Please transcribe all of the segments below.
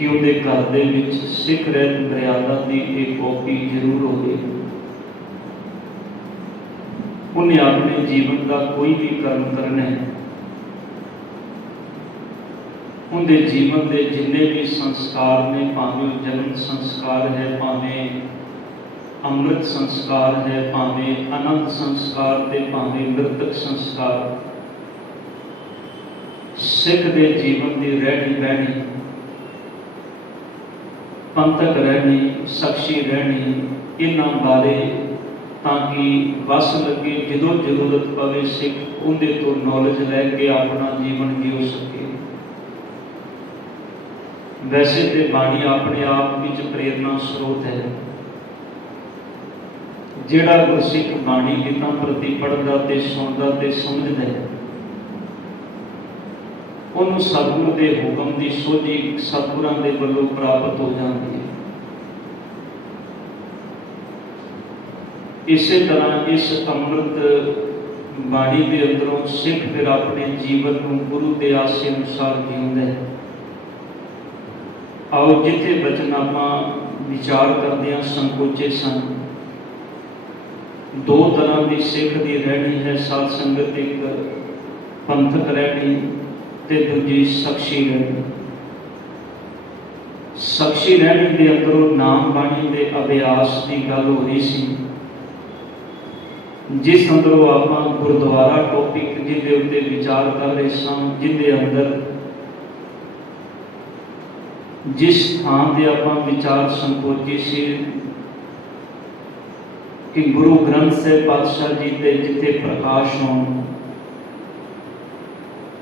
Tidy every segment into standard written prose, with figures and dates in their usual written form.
कि उहदे घर दे विच सिख रहत मर्यादा की एक कॉपी जरूर होवे। उन्हें अपने जीवन का कोई भी कर्म करना है, उनके जीवन के जिन्ने भी संस्कार ने, भावें जन्म संस्कार है, भावें अमृत संस्कार है, भावें अनंत संस्कार ते भावें मृतक संस्कार, सिख के जीवन की रहनी बहनी, पंथक रहनी, साक्षी रहनी, इन्हां बारे ताकि बस लगे जो जरूरत पवे सिख उनके तो नॉलेज लैके अपना जीवन जियो सके। वैसे तो बाणी अपने आप में प्रेरणा स्रोत है। जिहड़ा गुरसिख बाणी गीतां प्रति पढ़दा ते सुनदा ते समझदा है, उन्होंने सतगुरु के हुक्म की सोझी सतगुरां दे वल्लों प्राप्त हो जाती है। इस तरह इस अमृत बाणी के अंदरों सिख फिर अपने जीवन को गुरु के आसे अनुसार जींदा है। आओ जिथे बचन आपां विचार करदे संकोचे सन, दो तरह की सिख की रहनी है साध संगत, एक पंथक रहनी ते दूजी साक्षी रहनी। साक्षी रहनी के अंदरों नाम बाणी के अभ्यास की गल हो रही सी, जिस अंदरों आपां गुरुद्वारा टॉपिक जिहदे उत्ते विचार कर रहे सन, जिहदे अंदर जिस थान से आपां विचार संकोची सी कि गुरु ग्रंथ साहिब पातशाह जी के जिथे प्रकाश होण,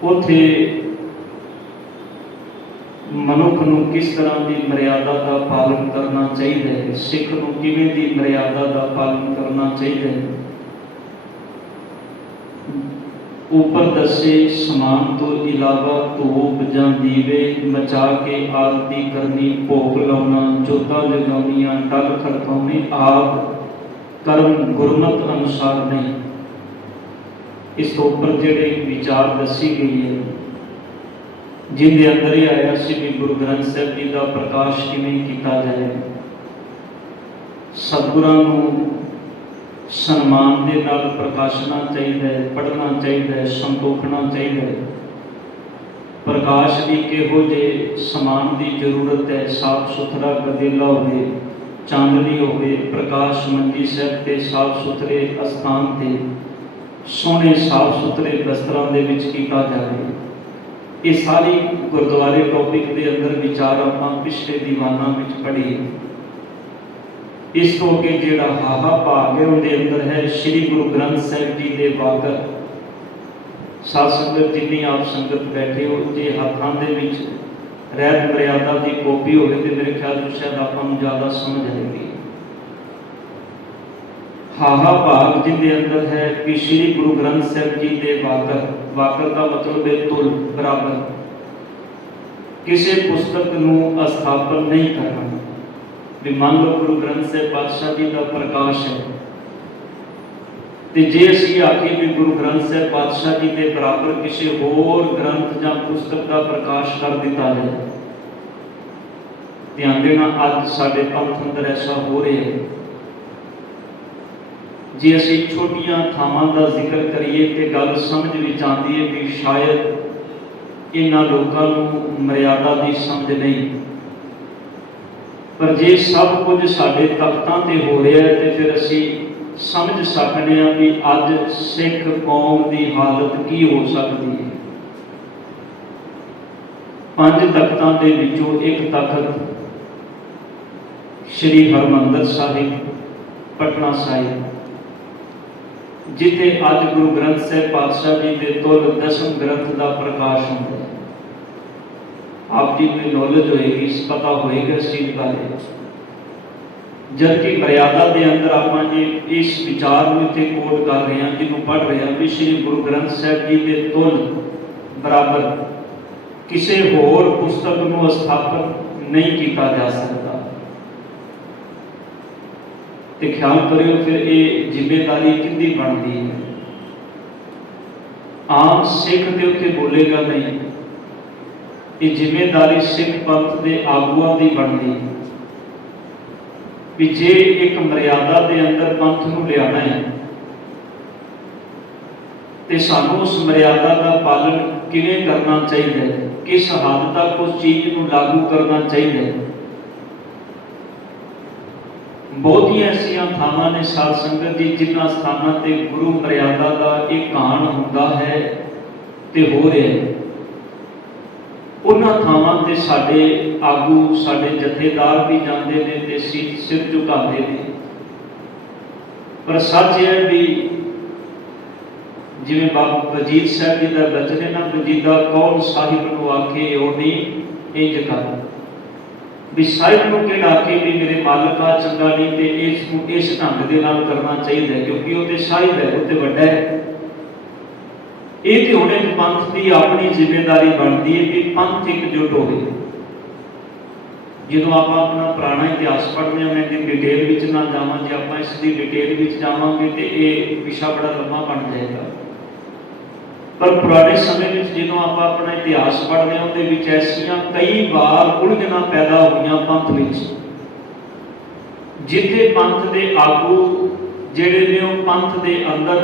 उथे मनुख नूं किस तरह की मर्यादा का पालन करना चाहिए, सिख नूं किवें दी मर्यादा का पालन करना चाहिए। ऊपर दसे समान तो इलावा धूप जां दीवे मचा के आरती करनी, भोग लाउना, जोतां जगाउणियां, डल खड़काउणी आदि कर्म गुरमत अनुसार नहीं। इस तो उपर जिहड़े विचार दसी गई है, जिनके अंदर ही आया सी भी गुरु ग्रंथ साहिब जी का प्रकाश किवें कीता जाए, सतगुरां नूं सन्मान के नाल प्रकाशना चाहिए, पढ़ना चाहिए, संतोखना चाहिए। प्रकाश की किहो जे समान की जरूरत है, साफ सुथरा गदेला होवे, चांदनी होवे, प्रकाश मंजी साहिब ते साफ सुथरे अस्थान ते सोहने साफ सुथरे वस्त्रां दे विच कीता जाए। ये सारी गुरुद्वारे टॉपिक के अंदर विचार आपां पिछले दीवाना विच पढ़ी। इस तो अगे जिहड़ा हाहा भाग है उनके अंदर है श्री गुरु ग्रंथ साहिब जी के वाकर। साध संगत जिन्नी आप संगत बैठे हो, जे हाथों के रहत मर्यादा की कॉपी हो तो मेरे ख्याल में शायद आपको ज़्यादा समझ आएगी। हाहा भाग जिनके अंदर है कि श्री गुरु ग्रंथ साहिब जी के वाकर, वाकर का मतलब है तुल बराबर, किसी पुस्तक को अस्थापन नहीं करना। भी मान लो गुरु ग्रंथ साहिब पातशाह जी का प्रकाश है, तो जे असीं आखिए भी गुरु ग्रंथ साहिब पातशाह जी के बराबर किसी होर ग्रंथ या पुस्तक का प्रकाश कर दिता जाए, ध्यान देना अज साडे पंथ अंदर ऐसा हो रहा है। जे असीं छोटियां थावां का जिक्र करिए तो गल समझ विच आती है कि शायद इन्हां लोकां नूं मर्यादा की समझ नहीं, पर जे सब कुछ साडे तख्तां ते हो रहा है तो फिर असी समझ सकते हैं कि अज सिख कौम की हालत की हो सकती है। 5 तख्तां दे विचों एक तख्त श्री हरमंदर साहिब पटना साहिब, जिथे अज गुरु ग्रंथ साहिब पातशाह जी के तुल 10वें ग्रंथ का प्रकाश होता है। आप जी में नॉलेज होएगी, पता होएगा इस चीज बारे। जबकि मर्यादा के अंदर आप इस विचार को इतने कोट कर रहे हैं, जिन्होंने पढ़ रहे हैं भी श्री गुरु ग्रंथ साहिब जी के तुल बराबर किसी होर पुस्तक को स्थापन नहीं किया जा सकता। तो ख्याल करियो फिर ये जिम्मेदारी किंदी बनती है। आम सिख के उत्ते बोलेगा नहीं, ये जिम्मेदारी सिख पंथ के आगुआं की बनती कि जे एक मर्यादा के अंदर पंथ नूं लियाना है तो सानू उस मर्यादा का पालन किवें करना चाहिए, किस हद तक उस चीज को लागू करना चाहिए। बहुत ही ऐसिया थावां ने साध संगत जी जिन्हां स्थानां ते गुरु मर्यादा का एक कान हुंदा है ते हो रहा है, उन्हां थावां ते साडे आगू साडे जथेदार भी जांदे ने ते सिर झुकाते हैं। पर सच है भी जिवें बाबा वजीद साहब जी का बचन है ना, वजीदा कौन साहिब नूं आखे ओ नहीं इंज कर भी साहिब नूं किहड़ा आखे भी मेरे मालका चंगा नहीं ते इस ढंग दे नाल करना चाहिए, क्योंकि वो ते साहिब है, वो ते वड्डा है। ये तो हुण एक पंथ की अपनी जिम्मेदारी बनती है कि पंथ एकजुट हो। जो आप अपना पुराना इतिहास पढ़ते हैं, मैं डिटेल में ना जावा, जो आप इसकी डिटेल में जावांगे तो ये विषा बड़ा लंबा बन जाएगा। पर पुराने समय में जो आप अपना इतिहास पढ़ते हैं उन्हें ऐसिया कई बार उलझना पैदा हुई पंथ में, जिथे पंथ के आगू जिहड़े ने वो पंथ के अंदर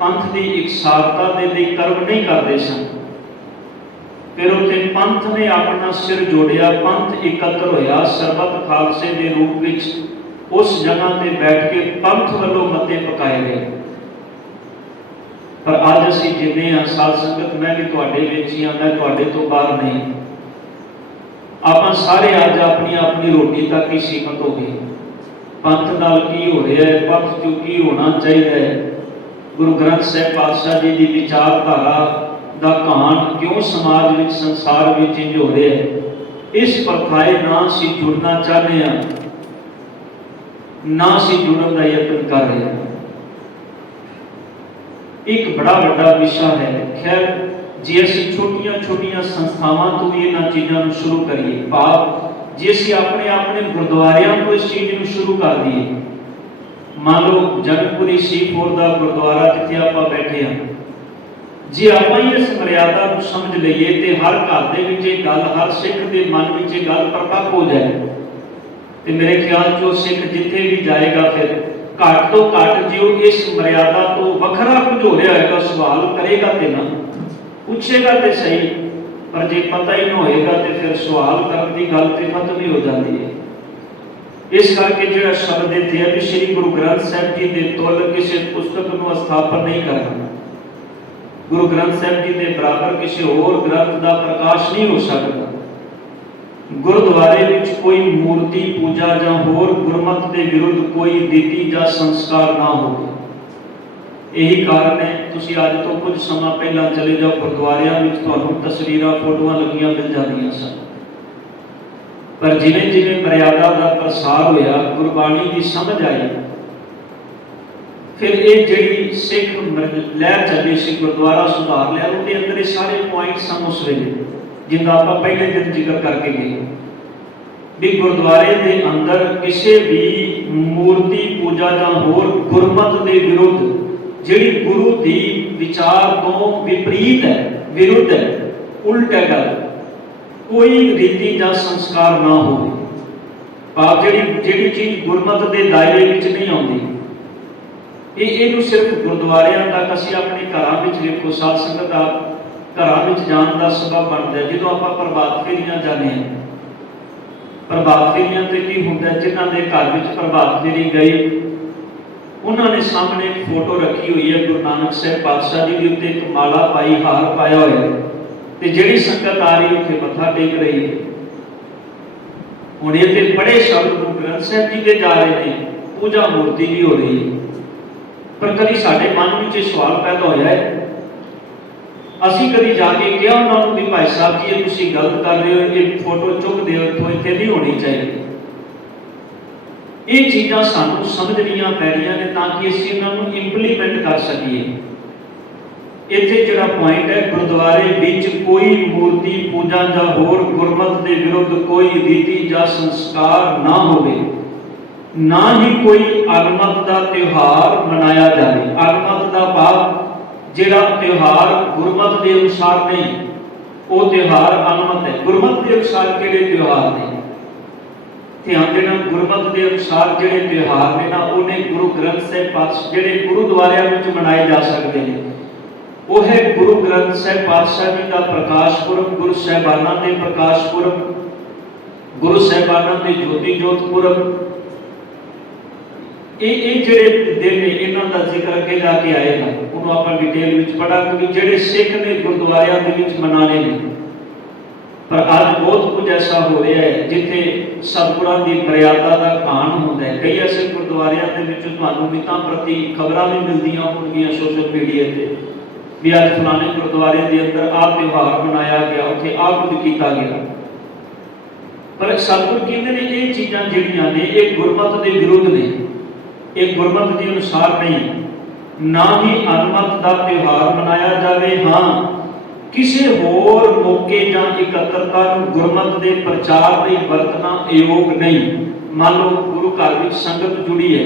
पंथ की इकसारता के लिए कर्म नहीं करते सन। फिर उत्थे पंथ ने अपना सिर जोड़िया, पंथ एकत्र होया, सरबत खालसे के रूप में उस जगह पर बैठ के पंथ वालों मते पकाए गए। पर अज असीं जिन्ने हाँ साध संगत, मैं भी तुहाडे विच ही हाँ, मैं तुहाडे तो बाहर नहीं, आप सारे अज अपनी अपनी रोटी तक ही सीमित हो गए। पंथ नाल की हो रहा है, पंथ चो की होना चाहिए, गुरु ग्रंथ साहिब पातशाह जी की विचारधारा का कहान क्यों समाज में संसार में इंज हो रहा है, इस प्रथाए ना असीं जुड़ना चाहते हैं, ना असीं जुड़न का यत्न कर रहे हैं। एक बड़ा बड़ा विषय है। खैर जे असीं छोटिया छोटिया संस्थावां तो भी इन्हां चीज़ों को शुरू करिए, भाव जे असीं अपने अपने गुरुद्वारियां को इस चीज़ को शुरू कर दिए। मान लो जनकपुरी सीफोर का गुरुद्वारा जिथे आप बैठे हैं, जे आप ही इस मर्यादा को समझ लीए तो हर घर के गल, हर सिख के मन में गल प्रपक हो जाए तो मेरे ख्याल जो सिख जिथे भी जाएगा फिर घट तो घट जो इस मर्यादा तो वखरा कुछ हो रहा है सवाल करेगा तो ना, पूछेगा तो सही, पर जे पता ही ना होएगा तो फिर सवाल करने की गल तो खत्म ही हो जाती है। इस करके जो शब्द इतने है भी श्री गुरु ग्रंथ साहिब जी के तुल किसी पुस्तक को स्थापन नहीं करना, गुरु ग्रंथ साहिब जी के बराबर किसी होर ग्रंथ का प्रकाश नहीं हो सकता। गुरुद्वारे में कोई मूर्ति पूजा या होर गुरमत के विरुद्ध कोई रीति या संस्कार ना हो। यही कारण है तुसी अज तो कुछ समय पहला चले जाओ गुरुद्वारियां में तुहानूं तस्वीरां फोटोआं लगियां मिल जांदियां सन, पर जिवें जिवें मर्यादा का प्रसार होया, गुरबाणी की समझ आई, फिर ये जिहड़ी सिख लहर चली सी गुरुद्वारा सुधार लिया, उनके अंदर सारे पॉइंट सन उस वेले जिनका आप पहले दिन जिक्र करके गए भी गुरुद्वारे के अंदर किसी भी मूर्ति पूजा या होर गुरमत के विरुद्ध जिहड़ी गुरु की विचार तो विपरीत है, विरुद्ध है, उल्ट है गल, कोई रीति या संस्कार ना हो। भाव जिहड़ी चीज गुरमत के दायरे में नहीं आती, ये सिर्फ गुरुद्वारियां तक असीं अपने घरां विच वेखो साध संगत आप घरां विच जाण दा सबब बनदा है। जो आप प्रभात फेरियां जाने हैं, प्रभात फेरियां ते की हुंदा है, जिन्हां दे घर विच प्रभात फेरी गई उन्होंने सामने एक फोटो रखी हुई है गुरु नानक साहिब पातशाह जी की, उत्ते एक माला पाई, हार पाया होया ते जिहड़ी संगत आ रही उत्थे मत्था टेक रही है। हुण इत्थे बड़े शब्द गुरु ग्रंथ साहिब जी के जा रहे हैं, पूजा मूर्ति भी हो रही है, पर कभी साडे मन में सवाल पैदा होया है, असीं कभी जाके कहा उन्होंने भी भाई साहब जी ये तुसीं गलत कर रहे हो, ये फोटो चुक दो, इत्थों इत्थे नहीं होनी चाहिए। ये चीज़ां सानूं समझनियां पैणियां ने ताकि असीं इन्हां नूं इंप्लीमेंट कर सकीए। इत्थे जिहड़ा पॉइंट है, गुरुद्वारे विच कोई मूर्ति पूजा या होर गुरमत के विरुद्ध कोई रीति या संस्कार ना होवे, ना ही कोई आगमत का त्यौहार मनाया जाए। आगमत का भाव जिहड़ा त्यौहार गुरमत के अनुसार नहीं, वो त्यौहार अनमत है। गुरमत के अनुसार किहड़े त्यौहार ने, ध्यान देना, गुरमत के अनुसार जिहड़े त्यौहार ने ना उन्हें गुरु ग्रंथ साहिब पातशाह जिहड़े गुरुद्वारियां विच मनाए जा सकते हैं, वो है गुरु ग्रंथ साहिब पातशाह जी का प्रकाश पुरब, गुरु साहिबाना के प्रकाश पुरब, गुरु साहिबाना के ज्योति जोत पुरब। ये जिहड़े दिन ने इन्हां दा जिक्र अगे जाके आएगा, उन्होंने आपां डिटेल विच पढ़ांगे कि जिहड़े सिख ने गुरुद्वारियां दे विच मनाने ने। पर अज बहुत कुछ ऐसा हो रहा है जिथे सतगुरां दी मर्यादा का घाण होंदा है। कई ऐसे गुरुद्वारियां दे विच तुहानूं मितां प्रति खबरां भी मिलदियां होणगीआं सोशल मीडिया ते भी अज फलाने गुरुद्वारे के अंदर आ त्यौहार मनाया गया, उत्थे आ कुछ किया गया। पर सतगुर कहते हैं ये चीज़ां जिहड़ियां ने ये गुरमत के विरुद्ध ने, ये गुरमत के अनुसार नहीं। ना ही अनमत का त्यौहार मनाया जाए, हाँ किसी होर मौके या इकत्तरता गुरमत के प्रचार लई वरतना योग नहीं। मान लो गुरु घर में संगत जुड़ी है,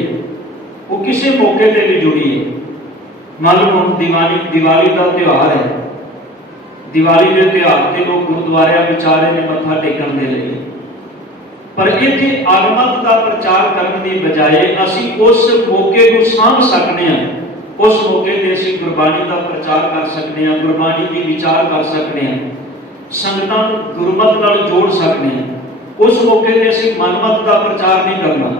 वो किसी मौके पर भी जुड़ी है। मान लो हम दिवाली का त्यौहार है, दिवाली के त्यौहार से लोग गुरुद्वारे विच आ रहे हैं मत्था टेकन के लिए, पर इत्थे अनमत का प्रचार करने की बजाय असी उस मौके को साम सकते हैं, उस मौके पर असी गुरबाणी का प्रचार कर सकते हैं, गुरबाणी की विचार कर सकते हैं, संगतां गुरमत नाल जोड़ सकते हैं। उस मौके पर असी मनमत का प्रचार नहीं करना,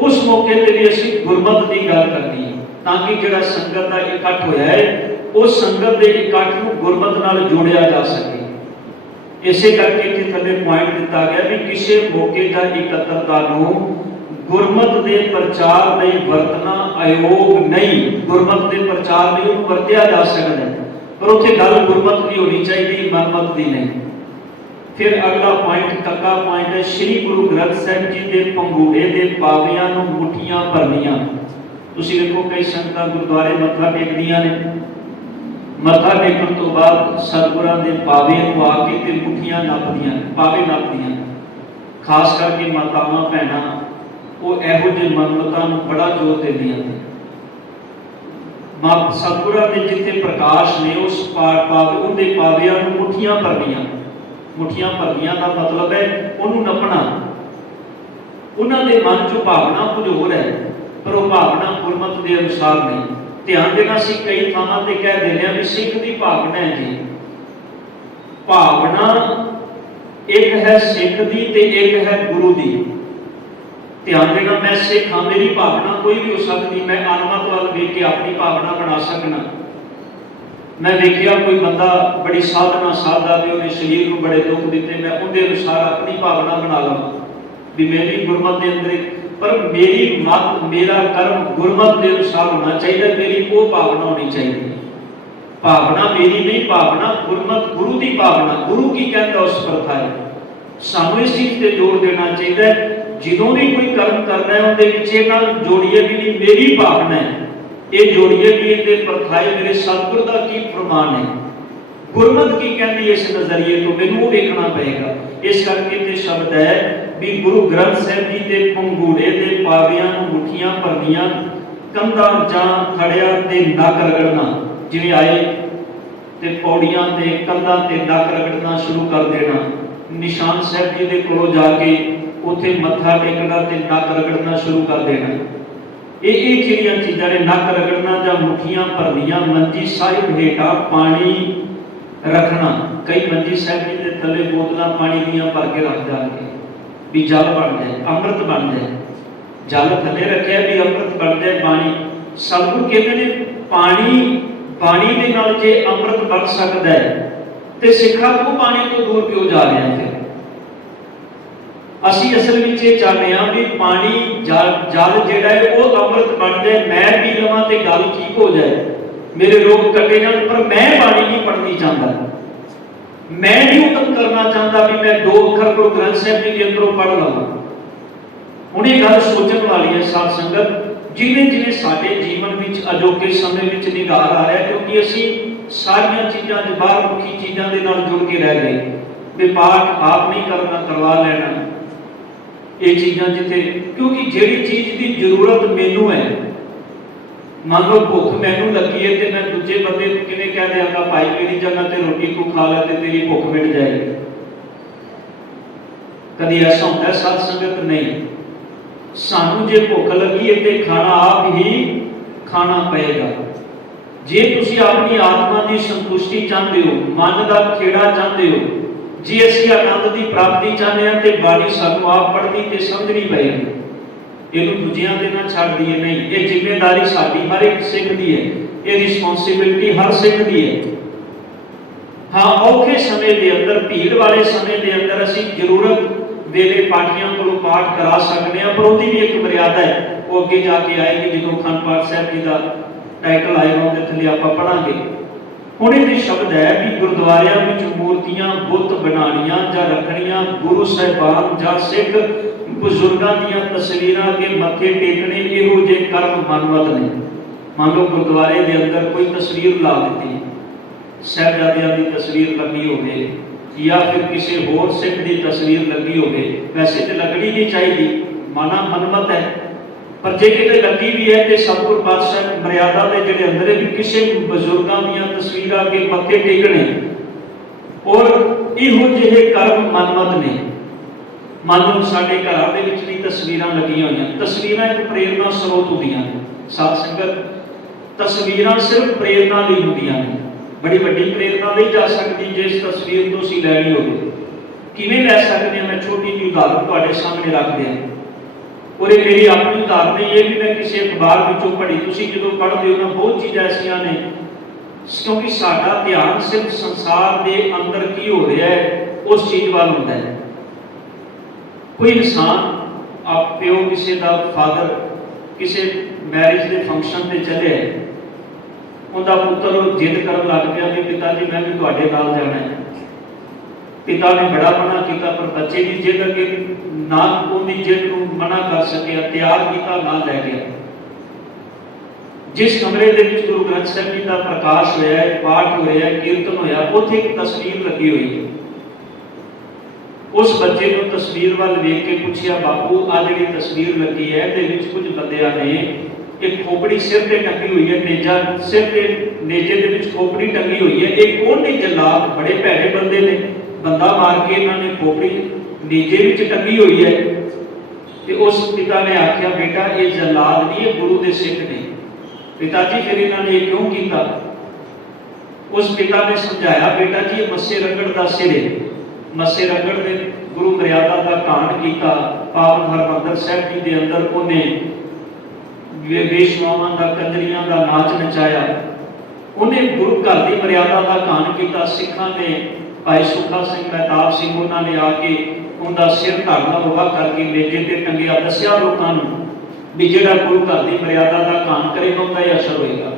उस मौके पर भी असी गुरमत की गल करनी है, ताकि जिहड़ा संगत का इकट्ठ होया है उस संगत के इकट्ठ को गुरमत नाल जोड़िया जा सके। इसे करके इत्थे थल्ले पॉइंट दिता गया भी किसी मौके का इकत्तरता को गुरमत के प्रचार लई वरतना अयोग नहीं। गुरमत के प्रचार लई उन्हें वरतिया जा सकता है, पर उत्थे गल गुरमत की होनी चाहिए, मनमत की नहीं। फिर अगला पॉइंट कक्का पॉइंट है श्री गुरु ग्रंथ साहिब जी के पंगूड़े के पावियां नूं मुठियां भरनियां। तुसीं देखो कई संगतां गुरुद्वारे मत्था टेकदियां ने, मत्था टेकन तो बाद सतगुरां दे पावे नूं आके ते मुठियां नपदियां, पावे नपदियां। खास करके मातावां भैणां वो इहो जिहे मनमतां नूं बड़ा जोर दिंदियां ने। सतगुरां दे जिथे प्रकाश ने उस पावे उहदे पावियां नूं मुठियां भरनियां। मुठियां भरनियां का मतलब है उन्होंने नपना। उन्होंने मन चो भावना कुछ हो रहा है, पर वह भावना गुरमत के अनुसार नहीं। ध्यान देना सी कई थावां ते कह देने भी सिख की भावना है जी, भावना एक है सिख की ते एक है गुरु की। ध्यान देना मैं सिख हाँ, मेरी भावना कोई भी हो सकती, मैं अनमत वाल वेख के अपनी भावना बना सकना। मैं देखिया कोई बंदा बड़ी साधना साधा भी उन्हें शरीर को बड़े दुख दिते, मैं उनके अनुसार अपनी भावना बना लवां भी मेरी गुरमत के अंदर, पर मेरी मत मेरा कर्म गुरमत के अनुसार होना चाहिए। मेरी वो भावना होनी चाहिए, भावना मेरी नहीं, भावना गुरमत गुरु की भावना। गुरु की कहता उस प्रथा है, सानू इस चीज से जोर देना चाहिए। जो भी कोई कर्म करना है उन्हें जोड़िए भी नहीं मेरी भावना है, ये जोड़िए भी ये प्रथाएं मेरे सतगुर का की फरमान है, गुरमत की कहती इस नजरिए तो मैनू वो देखना पड़ेगा। इस करके ते शब्द है भी गुरु ग्रंथ साहिब जी के पंगूड़े के पावियां मुठियां भरनियां, कंधा जां खड़िया ते नक रगड़ना। जिवें आए ते पौड़ियां ते कंधा ते नक रगड़ना शुरू कर देना, निशान साहिब जी के कोलों जाके उथे मत्था टेकना ते नक रगड़ना शुरू कर देना। ये जिहड़ियां चीज़ां ने नक रगड़ना जां मुठियां भरनियां, मंजी साहिब हेठा पानी रखना। कई मंजी साहिब जी के थले बोतलां पानी दियां भर के रख जाएंगे भी जल बन जाए, अमृत बन जाए। जल थले रखे भी अमृत बन जाए पानी। सतगुर कहते हैं पानी के नाल जे अमृत बन सकता है तो सिखा को पानी तो दूर क्यों जा रहे हैं। असी असल में ये चाहते हैं भी पानी जल जिहड़ा है वो अमृत बन जाए, मैं पी लवां ते गल ठीक हो जाए, मेरे रोग कटे जाण। पर मैं बाणी नहीं पढ़नी चाहता, मैं नहीं हुक्म करना चाहता भी मैं 2 अखर गुरु ग्रंथ साहिब जी के अंदरों पढ़ लवां। हुण ये गल सोचण वाली है साध संगत, जिवें जिवें साडे जीवन विच अजोके समय विच निगार आ रहा है, क्योंकि असी सारियां चीज़ां च बाहर मुखी चीज़ां दे नाल जुड़ के रह गए। भी पाठ आप नहीं करना, करवा लेना ये चीज़ां जिथे, क्योंकि जिहड़ी चीज़ की जरूरत मैनू है, ਮੰਨ ਲਓ ਭੁੱਖ ਮੈਨੂੰ ਲੱਗੀ ਹੈ ਤੇ ਮੈਂ ਦੂਜੇ ਬੰਦੇ ਨੂੰ ਕਿਵੇਂ ਕਹਿ ਦਿਆਂਗਾ ਭਾਈ ਮੇਰੀ ਜਗ੍ਹਾ ਤੇ ਰੋਟੀ ਤੂੰ ਖਾ ਲੈ ਤੇ ਤੇਰੀ ਭੁੱਖ ਮਿਟ ਜਾਏਗੀ। ਕਦੀ ਐਸਾ ਹੁੰਦਾ ਸਾਧ ਸੰਗਤ? ਨਹੀਂ। ਸਾਨੂੰ ਜੇ ਭੁੱਖ ਲੱਗੀ ਹੈ ਤੇ ਖਾਣਾ ਆਪ ਹੀ ਖਾਣਾ ਪਏਗਾ। ਜੇ ਤੁਸੀਂ ਆਪਣੀ ਆਤਮਾ ਦੀ ਸੰਤੁਸ਼ਟੀ ਚਾਹੁੰਦੇ ਹੋ, ਮਨ ਦਾ ਖੇੜਾ ਚਾਹੁੰਦੇ ਹੋ, ਜੇ ਅਸੀਂ ਆਨੰਦ ਦੀ ਪ੍ਰਾਪਤੀ ਚਾਹੁੰਦੇ ਹਾਂ ਤੇ ਬਾਣੀ ਸਾਨੂੰ ਆਪ ਪੜ੍ਹਨੀ ਤੇ ਸਮਝਣੀ ਪਏਗੀ। ਇਹਨੂੰ ਦੂਜਿਆਂ ਤੇ ਨਾ ਛੱਡ ਦਈਏ। ਨਹੀਂ, ਇਹ ਜ਼ਿੰਮੇਵਾਰੀ ਸਾਡੀ ਹਰ ਇੱਕ ਸਿੱਖ ਦੀ ਹੈ, ਇਹ ਰਿਸਪੌਂਸਿਬਿਲਟੀ ਹਰ ਸਿੱਖ ਦੀ ਹੈ। ਹਾਂ, ਔਖੇ ਸਮੇਂ ਦੇ ਅੰਦਰ, ਭੀੜ ਵਾਲੇ ਸਮੇਂ ਦੇ ਅੰਦਰ ਅਸੀਂ ਜ਼ਰੂਰਤ ਵੇਲੇ ਪਾਠੀਆਂ ਕੋਲੋਂ ਪਾਠ ਕਰਾ ਸਕਦੇ ਹਾਂ, ਪਰ ਉਹਦੀ ਵੀ ਇੱਕ ਮਰਿਆਦਾ ਹੈ। ਉਹ ਅੱਗੇ ਜਾ ਕੇ ਆਏਗੀ ਜਦੋਂ ਅਖੰਡ ਪਾਠ ਸਾਹਿਬ ਜੀ ਦਾ ਟਾਈਟਲ ਆਏਗਾ, ਉਹਦੇ ਥੱਲੇ ਆਪਾਂ ਪੜਾਂਗੇ। ਹੁਣ ਇਹ ਸ਼ਬਦ ਹੈ ਵੀ ਗੁਰਦੁਆਰਿਆਂ ਵਿੱਚ ਮੂਰਤੀਆਂ ਬੁੱਤ ਬਣਾਉਣੀਆਂ ਜਾਂ ਰੱਖਣੀਆਂ, ਗੁਰੂ ਸਾਹਿਬਾਨ ਜਾਂ ਸਿੱਖ ਬਜ਼ੁਰਗਾਂ ਦੀਆਂ ਤਸਵੀਰਾਂ ਅੱਗੇ ਮੱਥੇ ਟੇਕਣੇ, ਇਹੋ ਜਿਹੇ ਕਰਮ ਮਨਮਤ ਨੇ। ਮੰਨ ਲਓ ਗੁਰਦੁਆਰੇ ਦੇ ਅੰਦਰ ਕੋਈ ਤਸਵੀਰ ਲਾ ਦਿੱਤੀ, ਸਾਹਿਬਜ਼ਾਦਿਆਂ ਦੀ ਤਸਵੀਰ ਲੱਗੀ ਹੋਵੇ ਜਾਂ ਫਿਰ ਕਿਸੇ ਹੋਰ ਸਿੱਖ ਦੀ ਤਸਵੀਰ ਲੱਗੀ ਹੋਵੇ, ਵੈਸੇ ਤੇ ਲੱਗਣੀ ਨਹੀਂ ਚਾਹੀਦੀ, ਮਾਨਾ ਮਨਮਤ ਹੈ, ਪਰ ਜੇ ਕਿਤੇ ਲੱਗੀ ਵੀ ਹੈ ਤੇ ਸਤਿਗੁਰ ਪਾਤਸ਼ਾਹ ਮਰਿਆਦਾ ਦੇ ਜਿਹੜੇ ਅੰਦਰ ਵੀ ਕਿਸੇ ਬਜ਼ੁਰਗਾਂ ਦੀਆਂ ਤਸਵੀਰਾਂ ਅੱਗੇ ਮੱਥੇ ਟੇਕਣੇ, ਔਰ ਇਹੋ ਜਿਹੇ ਕਰਮ ਮਨਮਤ ਨੇ। ਮੰਨ ਲਓ ਸਾਡੇ ਘਰਾਂ ਦੇ ਵਿੱਚ ਵੀ ਤਸਵੀਰਾਂ ਲੱਗੀਆਂ ਹੋਈਆਂ, ਤਸਵੀਰਾਂ ਇੱਕ ਪ੍ਰੇਰਨਾ ਸਰੋਤ ਹੁੰਦੀਆਂ ਨੇ। ਸਾਧ ਸੰਗਤ, ਤਸਵੀਰਾਂ ਸਿਰਫ ਪ੍ਰੇਰਨਾ ਲਈ ਹੁੰਦੀਆਂ ਨੇ, ਬੜੀ ਵੱਡੀ ਪ੍ਰੇਰਨਾ ਨਹੀਂ ਜਾ ਸਕਦੀ ਜਿਸ ਤਸਵੀਰ ਤੋਂ ਅਸੀਂ ਲੈਣੀ ਹੋਵੇ। ਕਿਵੇਂ ਲੈ ਸਕਦੇ ਹਾਂ? ਮੈਂ ਛੋਟੀ ਜਿਹੀ ਉਦਾਹਰਨ ਤੁਹਾਡੇ ਸਾਹਮਣੇ ਰੱਖ ਦਿਆਂ। ਔਰ ਇਹ ਮੇਰੀ ਆਪਣੀ ਉਦਾਹਰਨ ਨਹੀਂ, ਇਹ ਵੀ ਮੈਂ ਕਿਸੇ ਅਖਬਾਰ ਵਿੱਚੋਂ ਪੜ੍ਹੀ। ਤੁਸੀਂ ਜਦੋਂ ਪੜ੍ਹਦੇ ਹੋ ਨਾ, ਬਹੁਤ ਚੀਜ਼ਾਂ ਐਸੀਆਂ ਨੇ, ਕਿਉਂਕਿ ਸਾਡਾ ਧਿਆਨ ਸਿਰਫ ਸੰਸਾਰ ਦੇ ਅੰਦਰ ਕੀ ਹੋ ਰਿਹਾ ਹੈ ਉਸ ਚੀਜ਼ ਵੱਲ ਹੁੰਦਾ ਹੈ। ਕੋਈ ਇਨਸਾਨ, ਆਪ ਪਿਓ ਕਿਸੇ ਦਾ ਫਾਦਰ ਕਿਸੇ ਮੈਰਿਜ ਦੇ ਫੰਕਸ਼ਨ ਤੇ ਚੱਲਿਆ, ਉਹਦਾ ਪੁੱਤਰ ਜਿੱਦ ਕਰਨ ਲੱਗ ਪਿਆ ਕਿ ਪਿਤਾ ਜੀ ਮੈਂ ਵੀ ਤੁਹਾਡੇ ਨਾਲ ਜਾਣਾ ਹੈ। ਪਿਤਾ ਨੇ ਬੜਾ ਮਨਾ ਕੀਤਾ, ਪਰ ਬੱਚੇ ਦੀ ਜਿੱਦ ਅੱਗੇ ਨਾ ਉਹਦੀ ਜਿੱਦ ਨੂੰ ਮਨਾ ਕਰ ਸਕਿਆ, ਤਿਆਰ ਕੀਤਾ, ਨਾਲ ਲੈ ਗਿਆ। ਜਿਸ ਕਮਰੇ ਦੇ ਵਿੱਚ ਗੁਰੂ ਗ੍ਰੰਥ ਸਾਹਿਬ ਜੀ ਦਾ ਪ੍ਰਕਾਸ਼ ਹੋਇਆ ਹੈ, ਪਾਠ ਹੋਇਆ, ਕੀਰਤਨ ਹੋਇਆ, ਉੱਥੇ ਇੱਕ ਤਸਵੀਰ ਲੱਗੀ ਹੋਈ ਹੈ। ਉਸ ਬੱਚੇ ਨੂੰ ਤਸਵੀਰ ਵੱਲ ਵੇਖ ਕੇ ਪੁੱਛਿਆ, ਬਾਪੂ ਆ ਜਿਹੜੀ ਤਸਵੀਰ ਲੱਗੀ ਹੈ ਇਹਦੇ ਵਿੱਚ ਕੁਝ ਬੰਦਿਆਂ ਨੇ ਇੱਕ ਖੋਪੜੀ ਸਿਰ ਤੇ ਟੰਗੀ ਹੋਈ ਹੈ, ਨੇਜਾ ਸਿਰ ਤੇ, ਨੇਜੇ ਦੇ ਵਿੱਚ ਖੋਪੜੀ ਟੰਗੀ ਹੋਈ ਹੈ। ਇਹ ਕੌਣ ਨੇ? ਜਲਾਦ, ਬੜੇ ਭੈੜੇ ਬੰਦੇ ਨੇ, ਬੰਦਾ ਮਾਰ ਕੇ ਇਹਨਾਂ ਨੇ ਖੋਪੜੀ ਨੇਜੇ ਵਿੱਚ ਟੰਗੀ ਹੋਈ ਹੈ। ਤੇ ਉਸ ਪਿਤਾ ਨੇ ਆਖਿਆ, ਬੇਟਾ ਇਹ ਜਲਾਦ ਨਹੀਂ, ਇਹ ਗੁਰੂ ਦੇ ਸਿੱਖ ਨੇ। ਪਿਤਾ ਜੀ ਫਿਰ ਇਹਨਾਂ ਨੇ ਇਹ ਕਿਉਂ ਕੀਤਾ? ਉਸ ਪਿਤਾ ਨੇ ਸਮਝਾਇਆ, ਬੇਟਾ ਜੀ ਇਹ ਮੱਸੇ ਰੰਗੜ ਦਾ ਸਿਰ ਹੈ। ਮੱਸੇ ਰੰਗੜ ਦੇ ਗੁਰੂ ਮਰਿਆਦਾ ਦਾ ਕਾਂਡ ਕੀਤਾ, ਪਾਵਨ ਹਰਿਮੰਦਰ ਸਾਹਿਬ ਜੀ ਦੇ ਅੰਦਰ ਉਹਨੇ ਵੇਸ਼ਵਾਵਾਂ ਦਾ, ਕੰਜਰੀਆਂ ਦਾ ਨਾਚ ਨਚਾਇਆ। ਉਹਨੇ ਗੁਰੂ ਘਰ ਦੀ ਮਰਿਆਦਾ ਦਾ ਕਾਂਡ ਕੀਤਾ। ਸਿੱਖਾਂ ਨੇ, ਭਾਈ ਸੁੱਖਾ ਸਿੰਘ, ਮਹਿਤਾਬ ਸਿੰਘ, ਉਹਨਾਂ ਨੇ ਆ ਕੇ ਉਹਦਾ ਸਿਰ ਧਰਨਾ ਉਭਾ ਕਰਕੇ ਨੇਜੇ ਤੇ ਟੰਗਿਆ। ਦੱਸਿਆ ਲੋਕਾਂ ਨੂੰ ਵੀ ਜਿਹੜਾ ਗੁਰੂ ਘਰ ਦੀ ਮਰਿਆਦਾ ਦਾ ਕਾਂਡ ਕਰੇਗਾ ਉਹਦਾ ਇਹ ਅਸਰ ਹੋਏਗਾ।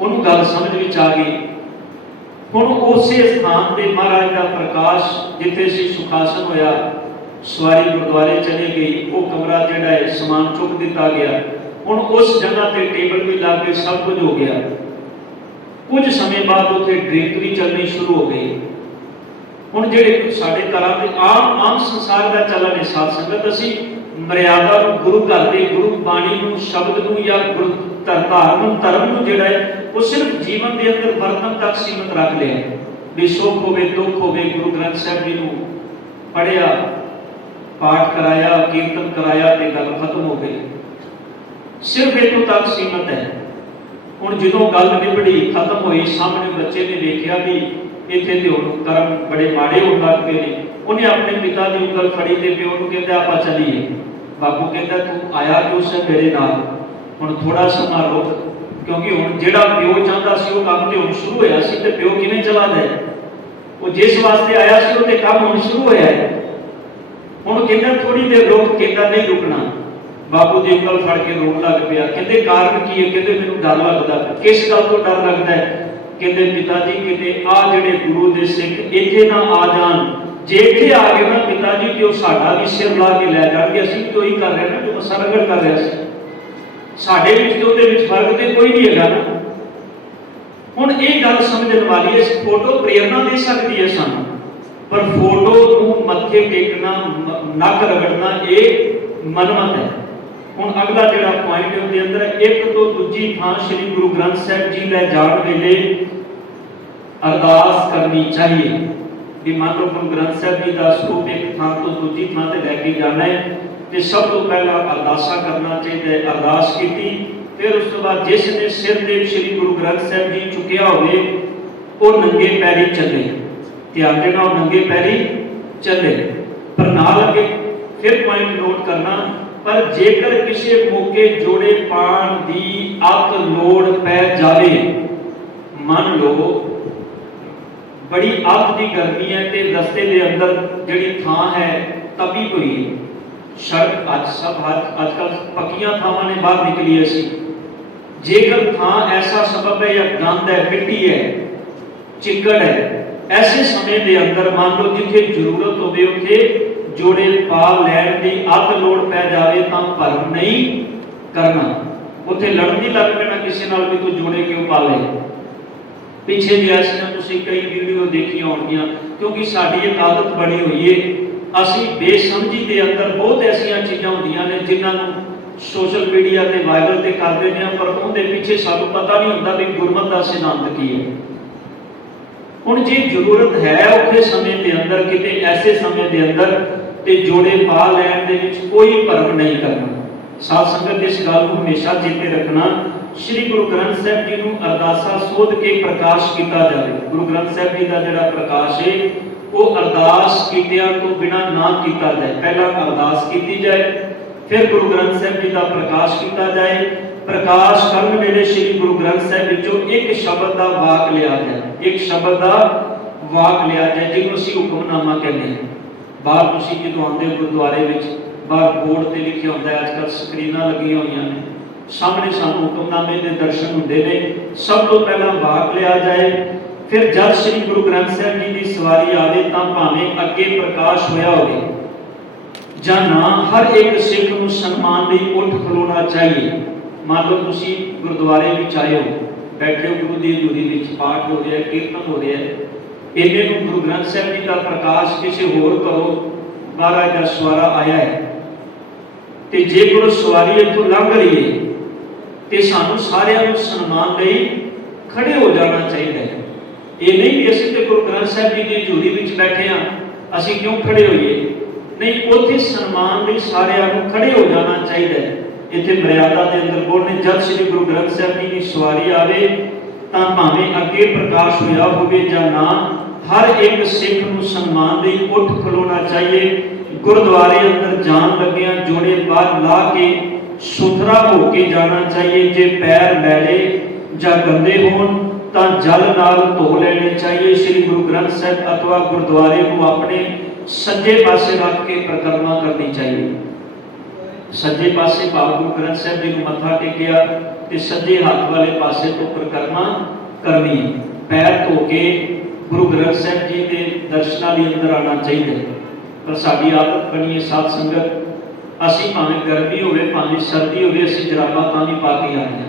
ਉਹਨੂੰ ਗੱਲ ਸਮਝ ਵਿੱਚ ਆ ਗਈ। ਹੁਣ ਉਸੇ ਸਥਾਨ ਤੇ ਮਹਾਰਾਜ ਦਾ ਪ੍ਰਕਾਸ਼, ਜਿੱਥੇ ਸੀ ਸੁਖਾਸਨ ਹੋਇਆ, ਸਵਾਰੀ ਗੁਰਦੁਆਰੇ ਚਲੀ ਗਈ, ਉਹ ਕਮਰਾ ਜਿਹੜਾ ਹੈ ਸਮਾਨ ਚੁੱਕ ਦਿੱਤਾ ਗਿਆ। ਹੁਣ ਉਸ ਜਗ੍ਹਾ ਤੇ ਟੇਬਲ ਵੀ ਲਾ ਕੇ ਸਭ ਕੁਝ ਹੋ ਗਿਆ। ਕੁਝ ਸਮੇਂ ਬਾਅਦ ਉੱਥੇ ਡਰਿੰਕ ਵੀ ਚੱਲਣੀ ਸ਼ੁਰੂ ਹੋ ਗਈ। ਹੁਣ ਜਿਹੜੇ ਸਾਡੇ ਘਰਾਂ ਦੇ ਆਮ ਸੰਸਾਰ ਦਾ ਚੱਲਣ ਹੈ, ਸਾਧ ਸੰਗਤ, ਅਸੀਂ ਮਰਿਆਦਾ ਨੂੰ, ਗੁਰੂ ਘਰ ਦੇ ਗੁਰੂ ਬਾਣੀ ਨੂੰ, ਸ਼ਬਦ ਨੂੰ ਜਾਂ ਗੁਰੂ ਧਰਮ ਨੂੰ ਜਿਹੜਾ ਹੈ ਉਹ ਸਿਰਫ ਜੀਵਨ ਦੇ ਅੰਦਰ ਵਰਤਨ ਤੱਕ ਸੀਮਤ ਰੱਖ ਲਿਆ। ਵੀ ਸੁੱਖ ਹੋਵੇ, ਦੁੱਖ ਹੋਵੇ, ਗੁਰੂ ਗ੍ਰੰਥ ਸਾਹਿਬ ਜੀ ਨੂੰ ਪੜ੍ਹਿਆ, ਪਾਠ ਕਰਾਇਆ, ਕੀਰਤਨ ਕਰਾਇਆ ਤੇ ਗੱਲ ਖਤਮ ਹੋ ਗਈ। ਸਿਰਫ ਇੱਥੋਂ ਤੱਕ ਸੀਮਤ ਹੈ। ਹੁਣ ਜਦੋਂ ਗੱਲ ਨਿਬੜੀ, ਖਤਮ ਹੋਈ, ਸਾਹਮਣੇ ਬੱਚੇ ਨੇ ਵੇਖਿਆ ਵੀ ਇੱਥੇ ਤੇ ਹੁਣ ਕਰਮ ਬੜੇ ਮਾੜੇ ਹੋਣ ਲੱਗ ਪਏ ਨੇ। ਉਹਨੇ ਆਪਣੇ ਪਿਤਾ ਦੀ ਉਂਗਲ ਫੜੀ ਤੇ ਪਿਓ ਨੂੰ ਕਹਿੰਦਾ, ਆਪਾਂ ਚੱਲੀਏ। ਬਾਪੂ ਕਹਿੰਦਾ, ਤੂੰ ਆਇਆ ਕਿਉਂ ਸੇ ਮੇਰੇ ਨਾਲ? ਹੁਣ ਥੋੜਾ ਸਮਾਂ ਰੁਕ, ਕਿਉਂਕਿ ਹੁਣ ਜਿਹੜਾ ਪਿਓ ਚਾਹੁੰਦਾ ਸੀ ਉਹ ਕੰਮ ਤੇ ਹੁਣ ਸ਼ੁਰੂ ਹੋਇਆ ਸੀ, ਤੇ ਪਿਓ ਕਿਵੇਂ ਚਲਾ ਜਾਏ? ਉਹ ਜਿਸ ਵਾਸਤੇ ਆਇਆ ਸੀ ਉਹ ਤੇ ਕੰਮ ਹੁਣ ਸ਼ੁਰੂ ਹੋਇਆ ਹੈ। ਹੁਣ ਕਹਿੰਦਾ ਥੋੜੀ ਦੇਰ ਰੁਕ। ਕਹਿੰਦਾ ਨਹੀਂ ਰੁਕਣਾ। ਬਾਪੂ ਦੀ ਉਂਗਲ ਫੜ ਕੇ ਰੋਣ ਲੱਗ ਪਿਆ। ਕਹਿੰਦੇ ਕਾਰਨ ਕੀ ਹੈ? ਕਹਿੰਦੇ ਮੈਨੂੰ ਡਰ ਲੱਗਦਾ। ਕਿਸ ਗੱਲ ਤੋਂ ਡਰ ਲੱਗਦਾ ਹੈ? ਕਹਿੰਦੇ ਪਿਤਾ ਜੀ ਕਿਤੇ ਆ ਜਿਹੜੇ ਗੁਰੂ ਦੇ ਸਿੱਖ ਇੱਥੇ ਨਾ ਆ ਜਾਣ। ਜੇ ਇੱਥੇ ਆ ਗਏ ਨਾ ਪਿਤਾ ਜੀ ਤੇ ਉਹ ਸਾਡਾ ਵੀ ਸਿਰ ਲਾ ਕੇ ਲੈ ਜਾਣਗੇ। ਅਸੀਂ ਵੀ ਉਹੀ ਕਰ ਰਹੇ ਨਾ ਜੋ ਮੱਸਾ ਰੰਗੜ ਕਰ ਰਿਹਾ ਸੀ। ਸਾਡੇ ਵਿੱਚ ਤੇ ਉਹਦੇ ਵਿੱਚ ਫਰਕ ਤੇ ਕੋਈ ਨਹੀਂ ਹੈਗਾ ਨਾ। ਹੁਣ ਇਹ ਗੱਲ ਸਮਝਣ ਵਾਲੀ ਹੈ, ਇਸ ਫੋਟੋ ਪ੍ਰੇਰਨਾ ਦੇ ਸਕਦੀ ਹੈ ਸਾਨੂੰ, ਪਰ ਫੋਟੋ ਨੂੰ ਮੱਥੇ ਟੇਕਣਾ, ਨੱਕ ਰਗੜਨਾ ਇਹ ਮਨਮਤ ਹੈ। ਹੁਣ ਅਗਲਾ ਜਿਹੜਾ ਪੁਆਇੰਟ ਹੈ ਉਹਦੇ ਅੰਦਰ ਇੱਕ ਤੋਂ ਦੂਜੀ ਥਾਂ ਸ੍ਰੀ ਗੁਰੂ ਗ੍ਰੰਥ ਸਾਹਿਬ ਜੀ ਲੈ ਜਾਣ ਵੇਲੇ ਅਰਦਾਸ ਕਰਨੀ ਚਾਹੀਏ ਕਿ ਮੰਨ ਲਓ ਗੁਰੂ ਗ੍ਰੰਥ ਸਾਹਿਬ ਜੀ ਦਾ ਸਰੂਪ ਇੱਕ ਥਾਂ ਤੋਂ ਦੂਜੀ ਥਾਂ ਤੇ ਲੈ ਕੇ ਜਾਣਾ ਹੈ ਤੇ ਸਭ ਤੋਂ ਪਹਿਲਾਂ ਅਰਦਾਸਾ ਕਰਨਾ ਚਾਹੀਦਾ ਹੈ। ਅਰਦਾਸ ਕੀਤੀ, ਫਿਰ ਉਸ ਤੋਂ ਬਾਅਦ ਜਿਸ ਨੇ ਸਿਰ ਤੇ ਸ੍ਰੀ ਗੁਰੂ ਗ੍ਰੰਥ ਸਾਹਿਬ ਜੀ ਚੁੱਕਿਆ ਹੋਵੇ ਉਹ ਨੰਗੇ ਪੈਰੀ ਚੱਲੇ। ਧਿਆਨ ਦੇਣਾ, ਉਹ ਨੰਗੇ ਪੈਰੀ ਚੱਲੇ। ਪਰ ਨਾਲ ਅੱਗੇ ਫਿਰ ਪੁਆਇੰਟ ਨੋਟ ਕਰਨਾ, ਪਰ ਜੇਕਰ ਕਿਸੇ ਮੌਕੇ ਜੋੜੇ ਪਾਣ ਦੀ ਅੱਤ ਲੋੜ ਪੈ ਜਾਵੇ, ਮੰਨ ਲਓ ਬੜੀ ਅੱਤ ਦੀ ਗਰਮੀ ਹੈ ਤੇ ਰਸਤੇ ਦੇ ਅੰਦਰ ਜਿਹੜੀ ਥਾਂ ਹੈ ਤਪੀ ਹੋਈ ਹੈ, ਸੜਕ ਅੱਜ ਕੱਲ੍ਹ ਪੱਕੀਆਂ ਥਾਵਾਂ ਨੇ ਬਾਹਰ ਨਿਕਲੀ ਸੀ। ਜੇਕਰ ਥਾਂ ਐਸਾ ਸਬਬ ਹੈ ਜਾਂ ਗੰਦ ਹੈ, ਮਿੱਟੀ ਹੈ, ਚਿੱਕੜ ਹੈ, ਐਸੇ ਸਮੇਂ ਦੇ ਅੰਦਰ ਮੰਨ ਲਓ ਜਿੱਥੇ ਜ਼ਰੂਰਤ ਹੋਵੇ ਉੱਥੇ ਜੋੜੇ ਪਾ ਲੈਣ ਦੀ ਅੱਤ ਲੋੜ ਪੈ ਜਾਵੇ ਤਾਂ ਭਰਮ ਨਹੀਂ ਕਰਨਾ। ਉੱਥੇ ਲੜਨ ਨਹੀਂ ਲੱਗ ਪੈਣਾ ਕਿਸੇ ਨਾਲ ਵੀ ਤੂੰ ਜੋੜੇ ਕਿਉਂ ਪਾ ਲੈ। ਪਿੱਛੇ ਜਿਹਾ ਤੁਸੀਂ ਕਈ ਵੀਡੀਓ ਦੇਖੀਆਂ ਹੋਣਗੀਆਂ, ਕਿਉਂਕਿ ਸਾਡੀ ਇੱਕ ਆਦਤ ਬਣੀ ਹੋਈ ਹੈ, ਅਸੀਂ ਬੇਸਮਝੀ ਦੇ ਅੰਦਰ ਬਹੁਤ ਐਸੀਆਂ ਚੀਜ਼ਾਂ ਹੁੰਦੀਆਂ ਨੇ ਜਿਨ੍ਹਾਂ ਨੂੰ ਸੋਸ਼ਲ ਮੀਡੀਆ ਤੇ ਵਾਇਰਲ ਤੇ ਕਰ ਦਿੰਦੇ ਆ, ਪਰ ਉਹਦੇ ਪਿੱਛੇ ਸਾਨੂੰ ਪਤਾ ਨਹੀਂ ਹੁੰਦਾ ਵੀ ਗੁਰਮਤਿ ਦਾ ਸਿਧਾਂਤ ਕੀ ਹੈ। ਹੁਣ ਜੇ ਜ਼ਰੂਰਤ ਹੈ ਔਖੇ ਸਮੇਂ ਦੇ ਅੰਦਰ, ਕਿਤੇ ਐਸੇ ਸਮੇਂ ਦੇ ਅੰਦਰ, ਤੇ ਜੋੜੇ ਪਾ ਲੈਣ ਦੇ ਵਿੱਚ ਕੋਈ ਭਰਮ ਨਹੀਂ ਕਰਨਾ। ਸਾਧ ਸੰਗਤ ਇਸ ਗੱਲ ਨੂੰ ਹਮੇਸ਼ਾ ਚੇਤੇ ਰੱਖਣਾ, ਸ੍ਰੀ ਗੁਰੂ ਗ੍ਰੰਥ ਸਾਹਿਬ ਜੀ ਨੂੰ ਅਰਦਾਸਾ ਸੋਧ ਕੇ ਪ੍ਰਕਾਸ਼ ਕੀਤਾ ਜਾਵੇ। ਗੁਰੂ ਗ੍ਰੰਥ ਸਾਹਿਬ ਜੀ ਦਾ ਜਿਹੜਾ ਪ੍ਰਕਾਸ਼ ਹੈ ਉਹ ਅਰਦਾਸ ਕੀਤਿਆਂ ਤੋਂ ਬਿਨਾਂ ਨਾ ਕੀਤਾ ਜਾਏ। ਪਹਿਲਾਂ ਅਰਦਾਸ ਕੀਤੀ ਜਾਏ, ਫਿਰ ਗੁਰੂ ਗ੍ਰੰਥ ਸਾਹਿਬ ਜੀ ਦਾ ਪ੍ਰਕਾਸ਼ ਕੀਤਾ ਜਾਏ। ਪ੍ਰਕਾਸ਼ ਕਰਨ ਵੇਲੇ ਸ੍ਰੀ ਗੁਰੂ ਗ੍ਰੰਥ ਸਾਹਿਬ ਵਿੱਚੋਂ ਇੱਕ ਸ਼ਬਦ ਦਾ ਵਾਕ ਲਿਆ ਜਾਏ, ਇੱਕ ਸ਼ਬਦ ਦਾ ਵਾਕ ਲਿਆ ਜਾਏ, ਜਿਹਨੂੰ ਅਸੀਂ ਹੁਕਮਨਾਮਾ ਕਹਿੰਦੇ ਹਾਂ। ਬਾਹਰ ਤੁਸੀਂ ਜਦੋਂ ਆਉਂਦੇ ਗੁਰਦੁਆਰੇ ਵਿੱਚ ਬਾਹਰ ਬੋਰਡ ਤੇ ਲਿਖਿਆ ਹੁੰਦਾ ਹੈ, ਅੱਜ ਕੱਲ੍ਹ ਸਕਰੀਨਾਂ ਲੱਗੀਆਂ ਹੋਈਆਂ ਨੇ, ਸਾਹਮਣੇ ਸਾਨੂੰ ਹੁਕਮਨਾਮੇ ਦੇ ਦਰਸ਼ਨ ਹੁੰਦੇ ਨੇ। ਸਭ ਤੋਂ ਪਹਿਲਾਂ ਵਾਕ ਲਿਆ ਜਾਏ, ਫਿਰ ਜਦ ਸ੍ਰੀ ਗੁਰੂ ਗ੍ਰੰਥ ਸਾਹਿਬ ਜੀ ਦੀ ਸਵਾਰੀ ਆਵੇ ਤਾਂ ਭਾਵੇਂ ਅੱਗੇ ਪ੍ਰਕਾਸ਼ ਹੋਇਆ ਹੋਵੇ ਜਾਂ ਨਾ, ਹਰ ਇੱਕ ਸਿੱਖ ਨੂੰ ਸਨਮਾਨ ਲਈ ਉੱਠ ਖਲੋਣਾ ਚਾਹੀਏ। ਮੰਨ ਲਓ ਤੁਸੀਂ ਗੁਰਦੁਆਰੇ ਵਿੱਚ ਆਏ ਹੋ, ਬੈਠੇ ਹੋ, ਗੁਰੂ ਦੀ ਹਜ਼ੂਰੀ ਵਿੱਚ ਪਾਠ ਹੋ ਰਿਹਾ, ਕੀਰਤਨ ਹੋ ਰਿਹਾ, ਇਹਨੇ ਨੂੰ ਗੁਰੂ ਗ੍ਰੰਥ ਸਾਹਿਬ ਜੀ ਦਾ ਪ੍ਰਕਾਸ਼ ਕਿਸੇ ਹੋਰ ਘਰੋਂ ਮਹਾਰਾਜ ਦਾ ਸਵਾਰਾ ਆਇਆ ਹੈ, ਤੇ ਜੇ ਕੋਈ ਸਵਾਰੀ ਇੱਥੋਂ ਲੰਘ ਰਹੀ ਹੈ ਤੇ ਸਾਨੂੰ ਸਾਰਿਆਂ ਨੂੰ ਸਨਮਾਨ ਲਈ ਖੜੇ ਹੋ ਜਾਣਾ ਚਾਹੀਦਾ ਹੈ। ਇਹ ਨਹੀਂ ਕਿ ਅਸੀਂ ਤੇ ਗੁਰੂ ਗ੍ਰੰਥ ਸਾਹਿਬ ਜੀ ਦੀ ਹਜ਼ੂਰੀ ਵਿੱਚ ਬੈਠੇ ਹਾਂ, ਅਸੀਂ ਕਿਉਂ ਖੜੇ ਹੋਈਏ, ਨਹੀਂ, ਉੱਥੇ ਸਨਮਾਨ ਲਈ ਸਾਰਿਆਂ ਨੂੰ ਖੜੇ ਹੋ ਜਾਣਾ ਚਾਹੀਦਾ ਹੈ। ਇੱਥੇ ਮਰਿਆਦਾ ਦੇ ਅੰਦਰ ਬੋਲਨੇ, ਜਦ ਸ੍ਰੀ ਗੁਰੂ ਗ੍ਰੰਥ ਸਾਹਿਬ ਜੀ ਦੀ ਸਵਾਰੀ ਆਵੇ ਤਾਂ ਭਾਵੇਂ ਅੱਗੇ ਪ੍ਰਕਾਸ਼ ਹੋਇਆ ਹੋਵੇ ਜਾਂ ਨਾ, ਹਰ ਇੱਕ ਸਿੱਖ ਨੂੰ ਸਨਮਾਨ ਲਈ ਉੱਠ ਖਲੋਣਾ ਚਾਹੀਏ। ਗੁਰਦੁਆਰੇ ਅੰਦਰ ਜਾਣ ਲੱਗਿਆਂ ਜੋੜੇ ਬਾਹਰ ਲਾ ਕੇ ਸੁਥਰਾ ਹੋ ਕੇ ਜਾਣਾ ਚਾਹੀਏ। ਜੇ ਪੈਰ ਮੈਲੇ ਜਾਂ ਗੰਦੇ ਹੋਣ ਤਾਂ ਜਲ ਨਾਲ ਧੋ ਲੈਣੇ ਚਾਹੀਏ। ਸ੍ਰੀ ਗੁਰੂ ਗ੍ਰੰਥ ਸਾਹਿਬ ਅਥਵਾ ਗੁਰਦੁਆਰੇ ਨੂੰ ਆਪਣੇ ਸੱਜੇ ਪਾਸੇ ਰੱਖ ਕੇ ਪਰਿਕਰਮਾ ਕਰਨੀ ਚਾਹੀਏ। ਸੱਜੇ ਪਾਸੇ ਭਾਵ ਗੁਰੂ ਗ੍ਰੰਥ ਸਾਹਿਬ ਜੀ ਨੂੰ ਮੱਥਾ ਟੇਕਿਆ ਤੇ ਸੱਜੇ ਹੱਥ ਵਾਲੇ ਪਾਸੇ ਤੋਂ ਪਰਿਕਰਮਾ ਕਰਨੀ। ਪੈਰ ਧੋ ਕੇ ਗੁਰੂ ਗ੍ਰੰਥ ਸਾਹਿਬ ਜੀ ਦੇ ਦਰਸ਼ਨਾਂ ਲਈ ਅੰਦਰ ਆਉਣਾ ਚਾਹੀਦਾ। ਪਰ ਸਾਡੀ ਆਦਤ ਬਣੀ ਹੈ ਸਾਧ ਸੰਗਤ, ਅਸੀਂ ਭਾਵੇਂ ਗਰਮੀ ਹੋਵੇ ਭਾਵੇਂ ਸਰਦੀ ਹੋਵੇ, ਅਸੀਂ ਜਰਾਬਾਂ ਤਾਂ ਨਹੀਂ ਪਾ ਕੇ ਆਉਂਦੇ।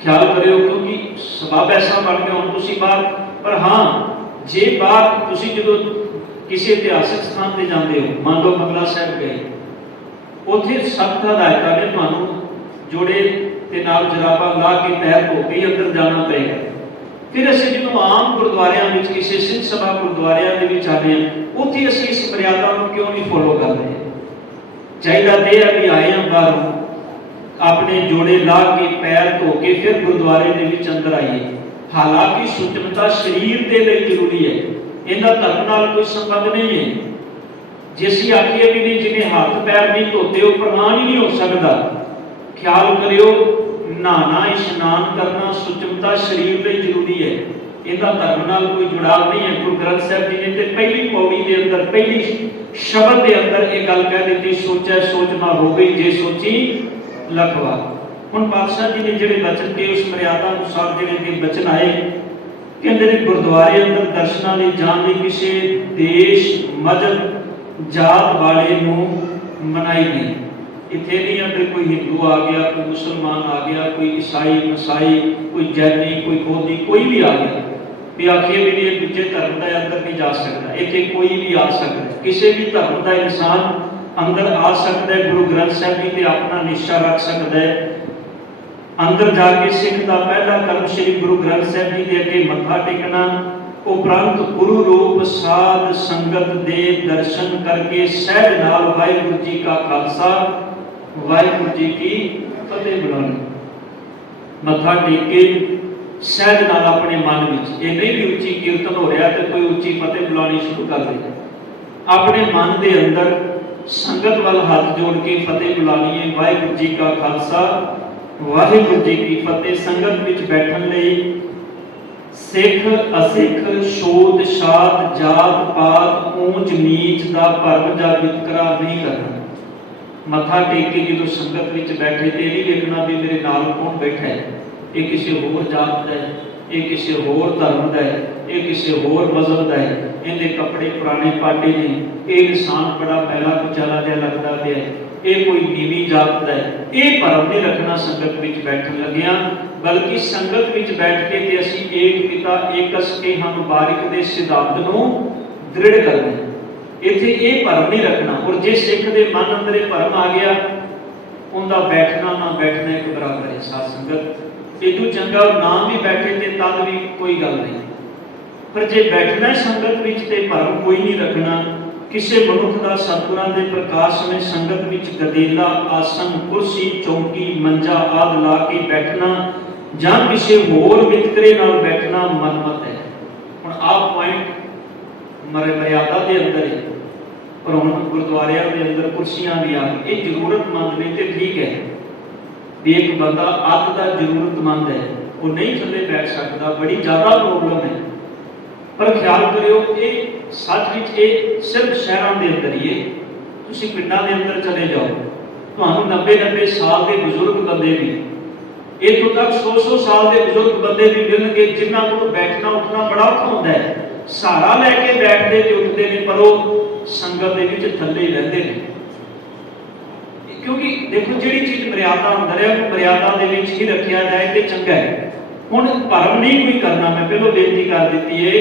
ਖਿਆਲ ਕਰਿਓ, ਕਿਉਂਕਿ ਸਬਬ ਐਸਾ ਬਣ ਗਿਆ ਹੁਣ ਤੁਸੀਂ ਬਾਹਰ, ਪਰ ਹਾਂ ਜੇ ਬਾਹਰ ਤੁਸੀਂ ਜਦੋਂ ਕਿਸੇ ਇਤਿਹਾਸਕ ਸਥਾਨ ਤੇ ਜਾਂਦੇ ਹੋ, ਮੰਨ ਲਓ ਬੰਗਲਾ ਸਾਹਿਬ ਗਏ, ਉੱਥੇ ਸਖਤ ਹਦਾਇਤਾਂ ਨੇ, ਤੁਹਾਨੂੰ ਜੋੜੇ ਤੇ ਨਾਲ ਜਰਾਬਾਂ ਲਾ ਕੇ ਪੈਰ ਧੋ ਕੇ ਅੰਦਰ ਜਾਣਾ ਪਏਗਾ। ਫਿਰ ਅਸੀਂ ਜਦੋਂ ਆਮ ਗੁਰਦੁਆਰਿਆਂ ਵਿੱਚ, ਕਿਸੇ ਸਿੰਘ ਸਭਾ ਗੁਰਦੁਆਰਿਆਂ ਦੇ ਵਿੱਚ ਆਉਂਦੇ ਹਾਂ, ਉੱਥੇ ਅਸੀਂ ਇਸ ਮਰਿਆਦਾ ਨੂੰ ਕਿਉਂ ਨਹੀਂ ਫੋਲੋ ਕਰਦੇ। ਚਾਹੀਦਾ ਤੇ ਹੈ ਵੀ ਆਏ ਹਾਂ ਬਾਹਰੋਂ, ਆਪਣੇ ਜੋੜੇ ਲਾ ਕੇ ਪੈਰ ਧੋ ਕੇ ਫਿਰ ਗੁਰਦੁਆਰੇ ਦੇ ਵਿੱਚ ਅੰਦਰ ਆਈਏ। ਹਾਲਾਂਕਿ ਸੁਚਮਤਾ ਸਰੀਰ ਦੇ ਲਈ ਜ਼ਰੂਰੀ ਹੈ, ਇਹਦਾ ਧਰਮ ਨਾਲ ਕੋਈ ਸੰਬੰਧ ਨਹੀਂ ਹੈ। ਜੇ ਅਸੀਂ ਆਖੀਏ ਵੀ ਨਹੀਂ, ਜਿਹਨੇ ਹੱਥ ਪੈਰ ਨਹੀਂ ਧੋਤੇ ਉਹ ਪ੍ਰਮਾਣ ਹੀ ਨਹੀਂ ਹੋ ਸਕਦਾ। ਖਿਆਲ ਕਰਿਓ, ਨਹਾਣਾ, ਇਸ਼ਨਾਨ ਕਰਨਾ ਸੁਚਮਤਾ ਸਰੀਰ ਲਈ ਜ਼ਰੂਰੀ ਹੈ, ਇਹਦਾ ਧਰਮ ਨਾਲ ਕੋਈ ਜੁੜਾਵ ਨਹੀਂ ਹੈ। ਗੁਰੂ ਗ੍ਰੰਥ ਸਾਹਿਬ ਜੀ ਨੇ ਤੇ ਪਹਿਲੀ ਪੌੜੀ ਦੇ ਅੰਦਰ, ਪਹਿਲੀ ਸ਼ਬਦ ਦੇ ਅੰਦਰ ਇਹ ਗੱਲ ਕਹਿ ਦਿੱਤੀ, ਸੋਚੈ ਸੋਚ ਨਾ ਹੋ ਗਈ, ਜੇ ਸੋਚੀ ਲਖਵਾ। ਹੁਣ ਪਾਤਸ਼ਾਹ ਜੀ ਨੇ ਜਿਹੜੇ ਬਚਨ ਕੇ ਉਸ ਮਰਿਆਦਾ ਅਨੁਸਾਰ ਜਿਹੜੇ ਕਿ ਬਚਨ ਆਏ, ਕਹਿੰਦੇ ਨੇ ਗੁਰਦੁਆਰੇ ਅੰਦਰ ਦਰਸ਼ਨਾਂ ਲਈ ਜਾਣ ਲਈ ਕਿਸੇ ਦੇਸ਼, ਮਜ਼ਹਬ, ਜਾਤ ਵਾਲੇ ਨੂੰ ਮਨਾਈ ਨਹੀਂ। ਇੱਥੇ ਨਹੀਂ ਅੰਦਰ ਕੋਈ ਹਿੰਦੂ ਆ ਗਿਆ, ਕੋਈ ਮੁਸਲਮਾਨ ਆ ਗਿਆ, ਕੋਈ ਈਸਾਈ, ਮਸਾਈ, ਕੋਈ ਜੈਨੀ, ਕੋਈ ਬੋਧੀ, ਕੋਈ ਵੀ ਆ ਗਿਆ ਵੀ ਆਖੀਏ ਵੀ ਇਹ ਦੂਜੇ ਧਰਮ ਦਾ ਅੰਦਰ ਨਹੀਂ ਜਾ ਸਕਦਾ। ਇੱਥੇ ਕੋਈ ਵੀ ਆ ਸਕਦਾ, ਕਿਸੇ ਵੀ ਧਰਮ ਦਾ ਇਨਸਾਨ अंदर आ सकता है, गुरु ग्रंथ साहब जी ते अपना निशा रख सकता है। अंदर जाके सिख का पहला कर्म श्री गुरु ग्रंथ साहब जी के अगे मत्था टेकना, उपरंत गुरु रूप साध संगत दे दर्शन करके सहज नाल वाहिगुरू जी का खालसा वाहिगुरू जी की फतेह बुलानी। मत्था टेक के सहज नाल अपने मन में, ये नहीं भी उच्ची कीर्तन हो रहा तो कोई उच्ची फतेह बुलानी शुरू कर दे, अपने मन के अंदर संगत वाल हाथ जोड़ के फतेह बुलानी है। वाहिगुरू जी का खालसा वाहिगुरू जी की फतेह। संगत में बैठन लई सिख असिख शोध शाद जात पात ऊंच नीच का भरम जा वितकरा नहीं करना। मत्था टेक के जो संगत में बैठे तो यह देखना भी मेरे नाल कौन बैठा है, ये किसी होर जात का है, ये किसी होर धर्म का है, ये किसी होर मजहब का है, इनके कपड़े पुराने पाटे ने, ये इंसान बड़ा मैला कुचला जहा लगता है, ये कोई नीवी जात का है। ये भरम नहीं रखना संगत में बैठन लगिया, बल्कि संगत में बैठ के असी एक पिता एक के हम बारिक के सिद्धांत को दृढ़ करना। इत्थे ये भरम नहीं रखना। और जे सिख के मन अंदर ये भरम आ गया, उनका बैठना ना बैठना एक बराबर है। साथ संगत इदू चंगा ना भी बैठे तो तद भी कोई गल नहीं, पर जे बैठना संगत में तो भरम कोई नहीं रखना। किसी मनुख का सतगुरां के प्रकाश में संगत में गदेला आसन कुर्सी चौकी मंजा आदि ला के बैठना ਜਾਂ किसी होर वितकरे नाल बैठना मनमत है। हुण आप पॉइंट मर्यादा के अंदर है, पर हुण गुरुद्वारियां के अंदर कुर्सियां भी आ गई, ये जरूरतमंद ने तो ठीक है भी एक बंदा अत का जरूरतमंद है, वो नहीं थले बैठ सकता, बड़ी ज़्यादा प्रॉब्लम है। पर ख्याल करियो ये सच विच ये सिर्फ शहरों के अंदर ही है। तुसीं पिंडां दे अंदर चले जाओ, तुहानूं 90-90 साल के बजुर्ग बंदे भी, इतों तक 100-100 साल के बुजुर्ग बंदे भी मिलणगे जिन्हां को बैठना उठना बड़ा औखा होंदा है, सहारा लैके बैठते ते उठते हैं, पर वो संगत दे विच थल्ले ही रहिंदे ने। क्योंकि देखो जिहड़ी चीज़ मर्यादा अंदर है वो मर्यादा दे विच ही रखिया जाए तो चंगा है। हुण भरम नहीं कोई करना। मैं पहलों बेनती कर दी है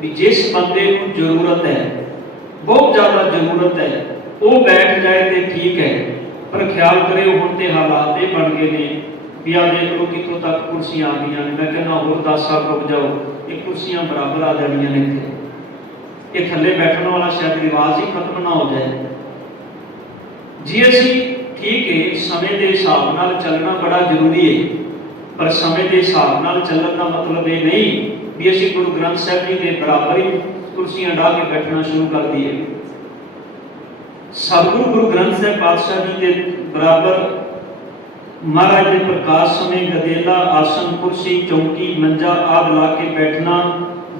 भी जिस बंदे को जरूरत है, बहुत ज़्यादा जरूरत है, वो बैठ जाए तो ठीक है, पर ख्याल करे हुण ते हालात ये बन गए ने भी आ देख लो कितों तक कुर्सियां आ गई। मैं कहना होर 10 साल रुक जाओ, ये कुर्सियां बराबर आ जानियां ने। इत्थे ये थले बैठने वाला शायद रिवाज ही खत्म ना हो जाए। जी असी ठीक है समय के हिसाब नाल चलना बड़ा जरूरी है, पर समय के हिसाब नाल चलने का मतलब ये नहीं भी असी गुरु ग्रंथ साहब जी के बराबर ही कुर्सियां डाह के बैठना शुरू कर दिए। सतगुरु गुरु ग्रंथ साहब पातशाह जी के बराबर महाराज के प्रकाश समय गदेला आसन कुर्सी चौकी मंजा आदि ला के बैठना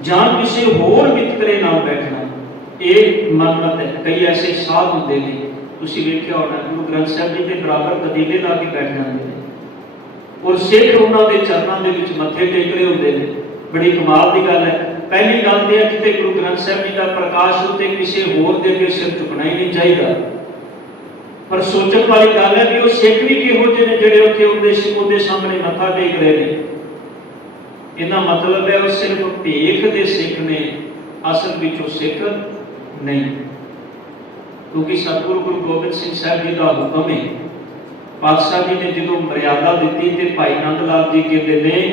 जां किसी होर वितकरे नाल बैठना ये मनमत है। कई ऐसे साध होंदे ने, तुसीं वेखिया होना गुरु ग्रंथ साहब जी के बराबर गदेले ला के बैठ जाते हैं और सिख उन्हां दे चरणों दे विच मत्थे टेक रहे होंदे ने। बड़ी कमाल की गल है। पहली गल तो है जिते गुरु ग्रंथ साहब जी का प्रकाश उत्ते किसी होर दे अगे सिर झुकना ही नहीं चाहिए। पर सोचने वाली गल है कि वो सिख भी किहो जिहे ने जिहड़े उत्थे उहदे सामने मत्था टेक रहे हैं। इहदा मतलब है वो सिर्फ भेख दे सिख ने, असल विच वो सिख नहीं। क्योंकि सतगुरु गुरु गोबिंद सिंह साहब जी का हुक्म है, पातशाह जी ने जो मर्यादा दी तो भाई नंद लाल जी कहते हैं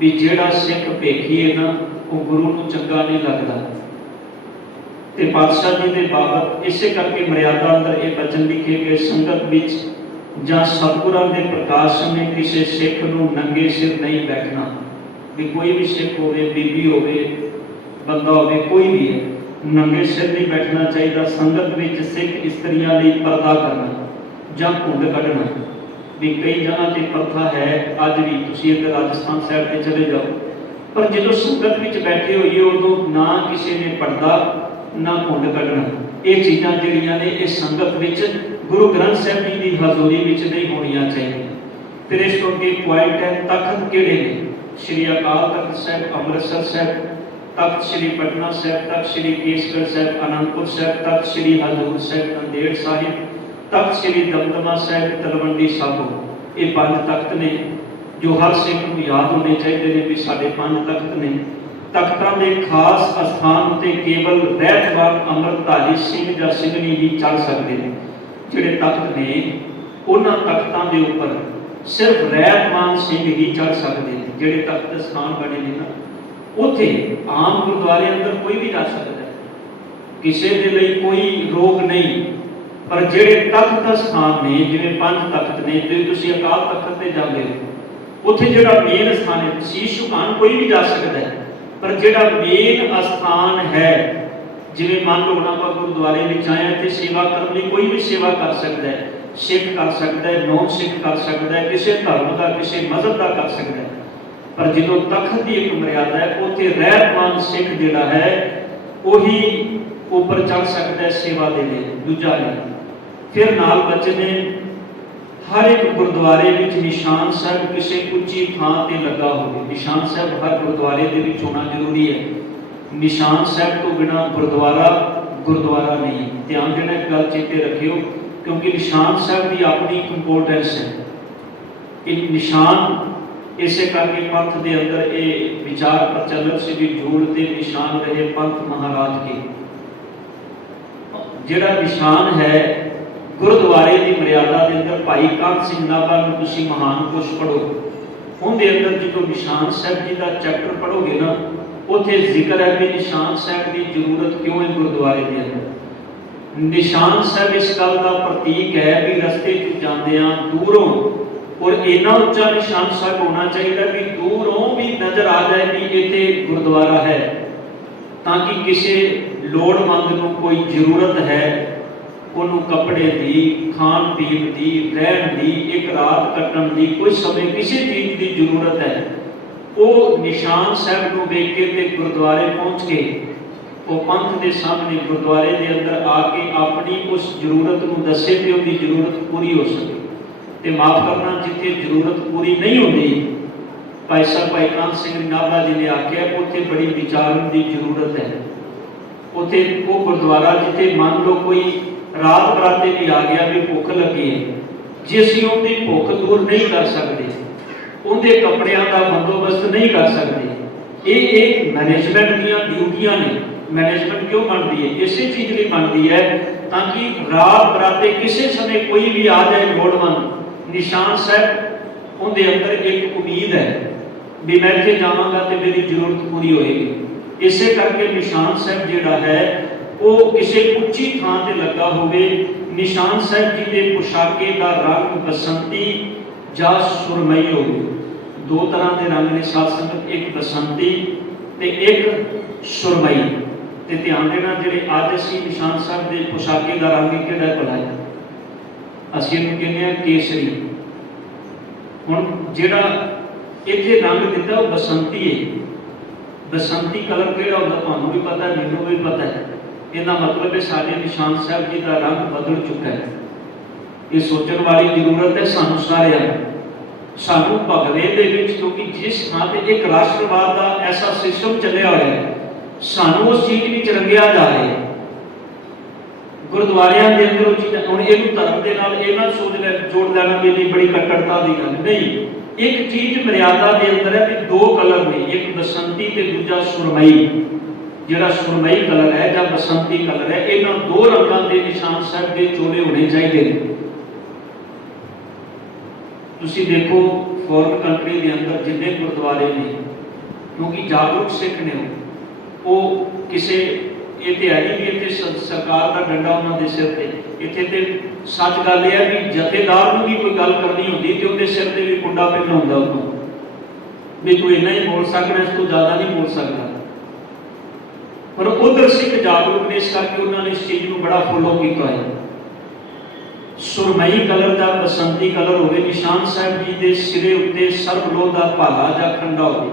भी जिहड़ा सिख भेखी है ना वो गुरु को चंगा नहीं लगता। ते पातशाह जी के बाबत इसे करके मर्यादा अंदर ये वचन लिखे गए संगत विच जां सतगुरां दे प्रकाश में किसी सिख नूं नंगे सिर नहीं बैठना। भी कोई भी सिख होवे, बीबी होवे, बंदा होवे, कोई भी है, नंगे सिर नहीं बैठना चाहिए। संगत विच सिख इस्त्रियां लई पर्दा करना जां घुंड कढ़ना भी कई जगह ते प्रथा है अज भी। तुसीं इधर राजस्थान साइड ते चले जाओ, पर जो संगत विच बैठे होइए उदों ना किसी ने पर्दा ना घुंड कढ़ना। ये चीज़ां जिहड़ियां ने इस संगत विच गुरु ग्रंथ साहब जी की हजूरी विच नहीं होनियां चाहिए। फिर इस तो अगे पॉइंट है तख्त किहड़े ने? श्री अकाल तख्त साहब अमृतसर साहब, तख्त श्री पटना साहब, तख्त श्री केसगढ़ साहब आनंदपुर साहब, तख्त श्री हजूर साहब नंदेड़ साहिब, तख्त श्री दमदमा साहब तलवंडी साबो। ये 5 तख्त ने जो हर सिख को याद होने चाहिए ने भी साढ़े 5 तख्त ने। तख्तां दे खास स्थान उत्ते केवल रहतवान अमृतधारी सिंह जां सिंघनी ही चढ़ सकदे ने। जिहड़े तख्त ने उन्हां तख्तां दे उपर सिर्फ रहतवान सिंह ही चढ़ सकदे ने। जिहड़े तख्त स्थान बने ने ना उत्थे आम गुरुद्वारे अंदर कोई भी जा सकदा है, किसी दे लई कोई रोक नहीं। पर जिहड़े तख्त स्थान ने जिवें 5 तख्त ने, जे तुसीं अकाल तख्त ते जांदे हो उत्थे जिहड़ा मेन स्थान है शीश झुकाण कोई भी जा सकदा है, पर जिहड़ा मेन स्थान है जिवें मान लो ना ਆਪਾਂ गुरुद्वारे विच आए ते सेवा करन लई कोई भी सेवा कर सकदा है, सिख कर सकदा है, नॉन सिख कर सकदा है, किसी धर्म का किसी मजहब का कर सकदा है। पर जो तख्त की एक मर्यादा है उत्थे रहतमान सिख जिहड़ा है वही ऊपर चढ़ सकता है सेवा दे लिए, दूजा नहीं। फिर नाल बच्चे ने हर एक गुरुद्वारे विच निशान साहब किसी उच्ची थां ते लगा होवे। निशान साहब हर गुरुद्वारे दे विच होना जरूरी है। निशान साहब तो बिना गुरुद्वारा गुरुद्वारा नहीं। ध्यान देना एक गल चेते रखियो, क्योंकि निशान साहब की अपनी इंपोर्टेंस है। एक निशान इसे करके पंथ के अंदर ये विचार प्रचलित से भी जोड़ते निशान रहे पंथ महाराज के। जिहड़ा निशान है गुरुद्वारे की मर्यादा के अंदर भाई कान सिंह नाभा नूं तुसीं महान कुछ पढ़ो, उनके अंदर जो निशान साहब जी का चैप्टर पढ़ोगे ना उत्थे जिक्र है कि निशान साहब की जरूरत क्यों है गुरुद्वारे के अंदर। निशान साहब इस गल का प्रतीक है भी रस्ते जाते दूरों, और इन्ना उच्चा निशान साहब होना चाहिए कि दूरों भी नजर आ जाए कि इत्थे गुरुद्वारा है, ताकि किसी लोड़मंद नूं कोई जरूरत है उन्होंने कपड़े दी, खान पीन की, रहन की, एक रात कटन की, कोई समय किसी चीज़ की जरूरत है, वो निशान साहब को देख के ते गुरुद्वारे पहुँच के वो पंथ के सामने गुरुद्वारे के अंदर आके अपनी उस जरूरत को दसे तो उसकी जरूरत पूरी हो सके। तो माफ़ करना जिथे जरूरत पूरी नहीं होती, भाई साहब भाई कान सिंह नाभा जी ने आख्या उत्थे बड़ी विचारन की जरूरत है। उत्थे वो गुरुद्वारा जिथे मान लो कोई रात बराते भी आ गया भी भुख लगी है, जे असीं उहदी भुख दूर नहीं कर सकते, उनके कपड़ियां का बंदोबस्त नहीं कर सकते, ये एक मैनेजमेंट दीयां ड्यूटियां ने। मैनेजमेंट क्यों बनती है? इसी चीज़ लिए बनती है ताकि रात बराते किसी समय कोई भी आ जाए लोड़वंद, निशान साहब उनके अंदर एक उम्मीद है भी मैं इत्थे जावांगा तो मेरी जरूरत पूरी होएगी। इसे करके निशान साहब जिहड़ा है वो किसी उच्ची थां ते लगा होवे। निशान साहब जी के पोशाके का रंग बसंती या सुरमई होवे। दो तरह के रंग ने साथ संगत, एक बसंती ते एक सुरमई। ते ध्यान देना जिहड़े अज असीं निशान साहब के पोशाके का रंग किहड़ा भला है, असीं इहनूं कहने आ केसरी। हुण जिहड़ा इत्थे रंग दिता वो बसंती है। बसंती कलर किहड़ा हुंदा तुहानूं भी पता है, मैनूं भी पता है। इहदा मतलब है साडे निशान साहब जी का रंग बदल चुका है। ये सोचने वाली जरूरत है सानूं सारिआं नूं। सानूं भगवे दे विच, क्योंकि जिस थां ते एक राष्ट्रवाद का ऐसा सिस्टम चलिया होया है, सानूं उस चीज़ विच रंगिया जा रहा है। गुरुद्वारियां दे अंदर वो चीज़ां हुण इहनूं धर्म दे नाल इह ना सोच लै जोड़ लेना भी नहीं, बड़ी कट्टरता दी गल नहीं। एक चीज़ मर्यादा के अंदर है कि दो कलर ने, एक बसंती ते दूजा सुरमई। जिहड़ा सुरमई कलर है या बसंती कलर है, इन्हां दो रंगां दे निशान साहब के चोले होने चाहिए। तुसीं देखो फॉरेन कंट्री के अंदर जिन्ने गुरुद्वारे ने, क्योंकि जागरूक सिख ने वो किसी ये तो है नहीं भी इतने सरकार का डंडा उन्होंने सिर पर। इतने तो सच गल है भी जथेदार भी कोई गल करनी होती तो उनके सिर पर भी कुंडा पहनना होंदा उन्होंने भी कोई इन्ना ही बोल सकना, इस तो ज़्यादा नहीं बोल सकता। पर उधर सिख जागरूक ने, इस करके उन्होंने इस चीज़ को बड़ा फॉलो किया है। सुरमई कलर का बसंती कलर होवे। निशान साहब जी के सिरे उत्ते सर्वलोह का भाला या खंडा होवे,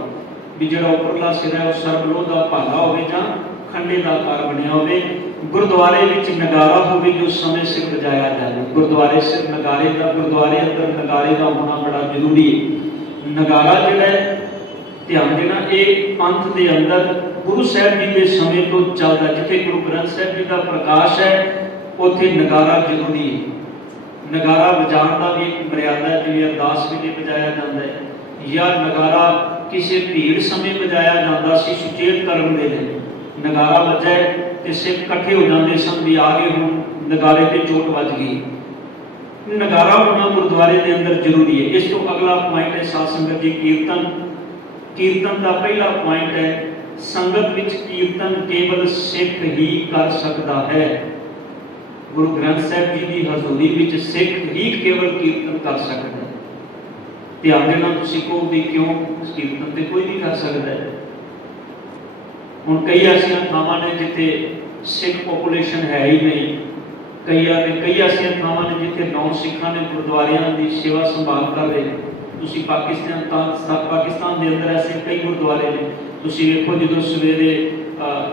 भी जिहड़ा उपरला सिरा है वो सर्वलोह का भाला होवे जां खंडे का आकार बनया होवे। गुरुद्वारे विच नगारा होवे जो समय सिर बजाया जाए। गुरुद्वारे सिर नगारे का, गुरुद्वारे अंदर नगारे का होना बड़ा जरूरी है। नगारा जिहड़ा है ध्यान देना, ये पंथ के अंदर गुरु साहब जी के समय तो चलता, जिथे गुरु ग्रंथ साहब जी का प्रकाश है उत्थे नगारा जरूरी है। नगारा बजाने का भी एक मर्यादा है, जिवें अरदास वेले बजाया जाता है, या नगारा ਕਿਸੇ ਭੀੜ ਸਮੇਂ ਵਜਾਇਆ ਜਾਂਦਾ ਸੀ ਸੁਚੇਤ ਕਰਨ ਦੇ ਲਈ। ਨਗਾਰਾ ਵੱਜੇ ਤੇ ਸਿੱਖ ਇਕੱਠੇ ਹੋ ਜਾਂਦੇ ਸਨ ਵੀ ਆ ਗਏ, ਹੁਣ ਨਗਾਰੇ ਤੇ ਚੋਟ ਵੱਜ ਗਈ। ਨਗਾਰਾ ਹੋਣਾ ਗੁਰਦੁਆਰੇ ਦੇ ਅੰਦਰ ਜ਼ਰੂਰੀ ਹੈ। ਇਸ ਤੋਂ ਅਗਲਾ ਪੁਆਇੰਟ ਹੈ ਸਾਧ ਸੰਗਤ ਜੀ ਕੀਰਤਨ। ਕੀਰਤਨ ਦਾ ਪਹਿਲਾ ਪੁਆਇੰਟ ਹੈ ਸੰਗਤ ਵਿੱਚ ਕੀਰਤਨ ਕੇਵਲ ਸਿੱਖ ਹੀ ਕਰ ਸਕਦਾ ਹੈ। ਗੁਰੂ ਗ੍ਰੰਥ ਸਾਹਿਬ ਜੀ ਦੀ ਹਜ਼ੂਰੀ ਵਿੱਚ ਸਿੱਖ ਹੀ ਕੇਵਲ ਕੀਰਤਨ ਕਰ ਸਕਦਾ ਹੈ। ਧਿਆਨ ਦੇਣਾ, ਤੁਸੀਂ ਕਹੋ ਵੀ ਕਿਉਂ, ਕੀਰਤਨ ਤੇ ਕੋਈ ਵੀ ਕਰ ਸਕਦਾ ਹੈ। ਹੁਣ ਕਈ ਐਸੀਆਂ ਥਾਵਾਂ ਨੇ ਜਿੱਥੇ ਸਿੱਖ ਪੋਪੂਲੇਸ਼ਨ ਹੈ ਹੀ ਨਹੀਂ, ਕਈ ਐਸੀਆਂ ਥਾਵਾਂ ਨੇ ਜਿੱਥੇ ਨੌਨ ਸਿੱਖਾਂ ਨੇ ਗੁਰਦੁਆਰਿਆਂ ਦੀ ਸੇਵਾ ਸੰਭਾਲ ਕਰ ਰਹੇ। ਤੁਸੀਂ ਪਾਕਿਸਤਾਨ ਦੇ ਅੰਦਰ ਐਸੇ ਕਈ ਗੁਰਦੁਆਰੇ ਨੇ। ਤੁਸੀਂ ਵੇਖੋ ਜਦੋਂ ਸਵੇਰੇ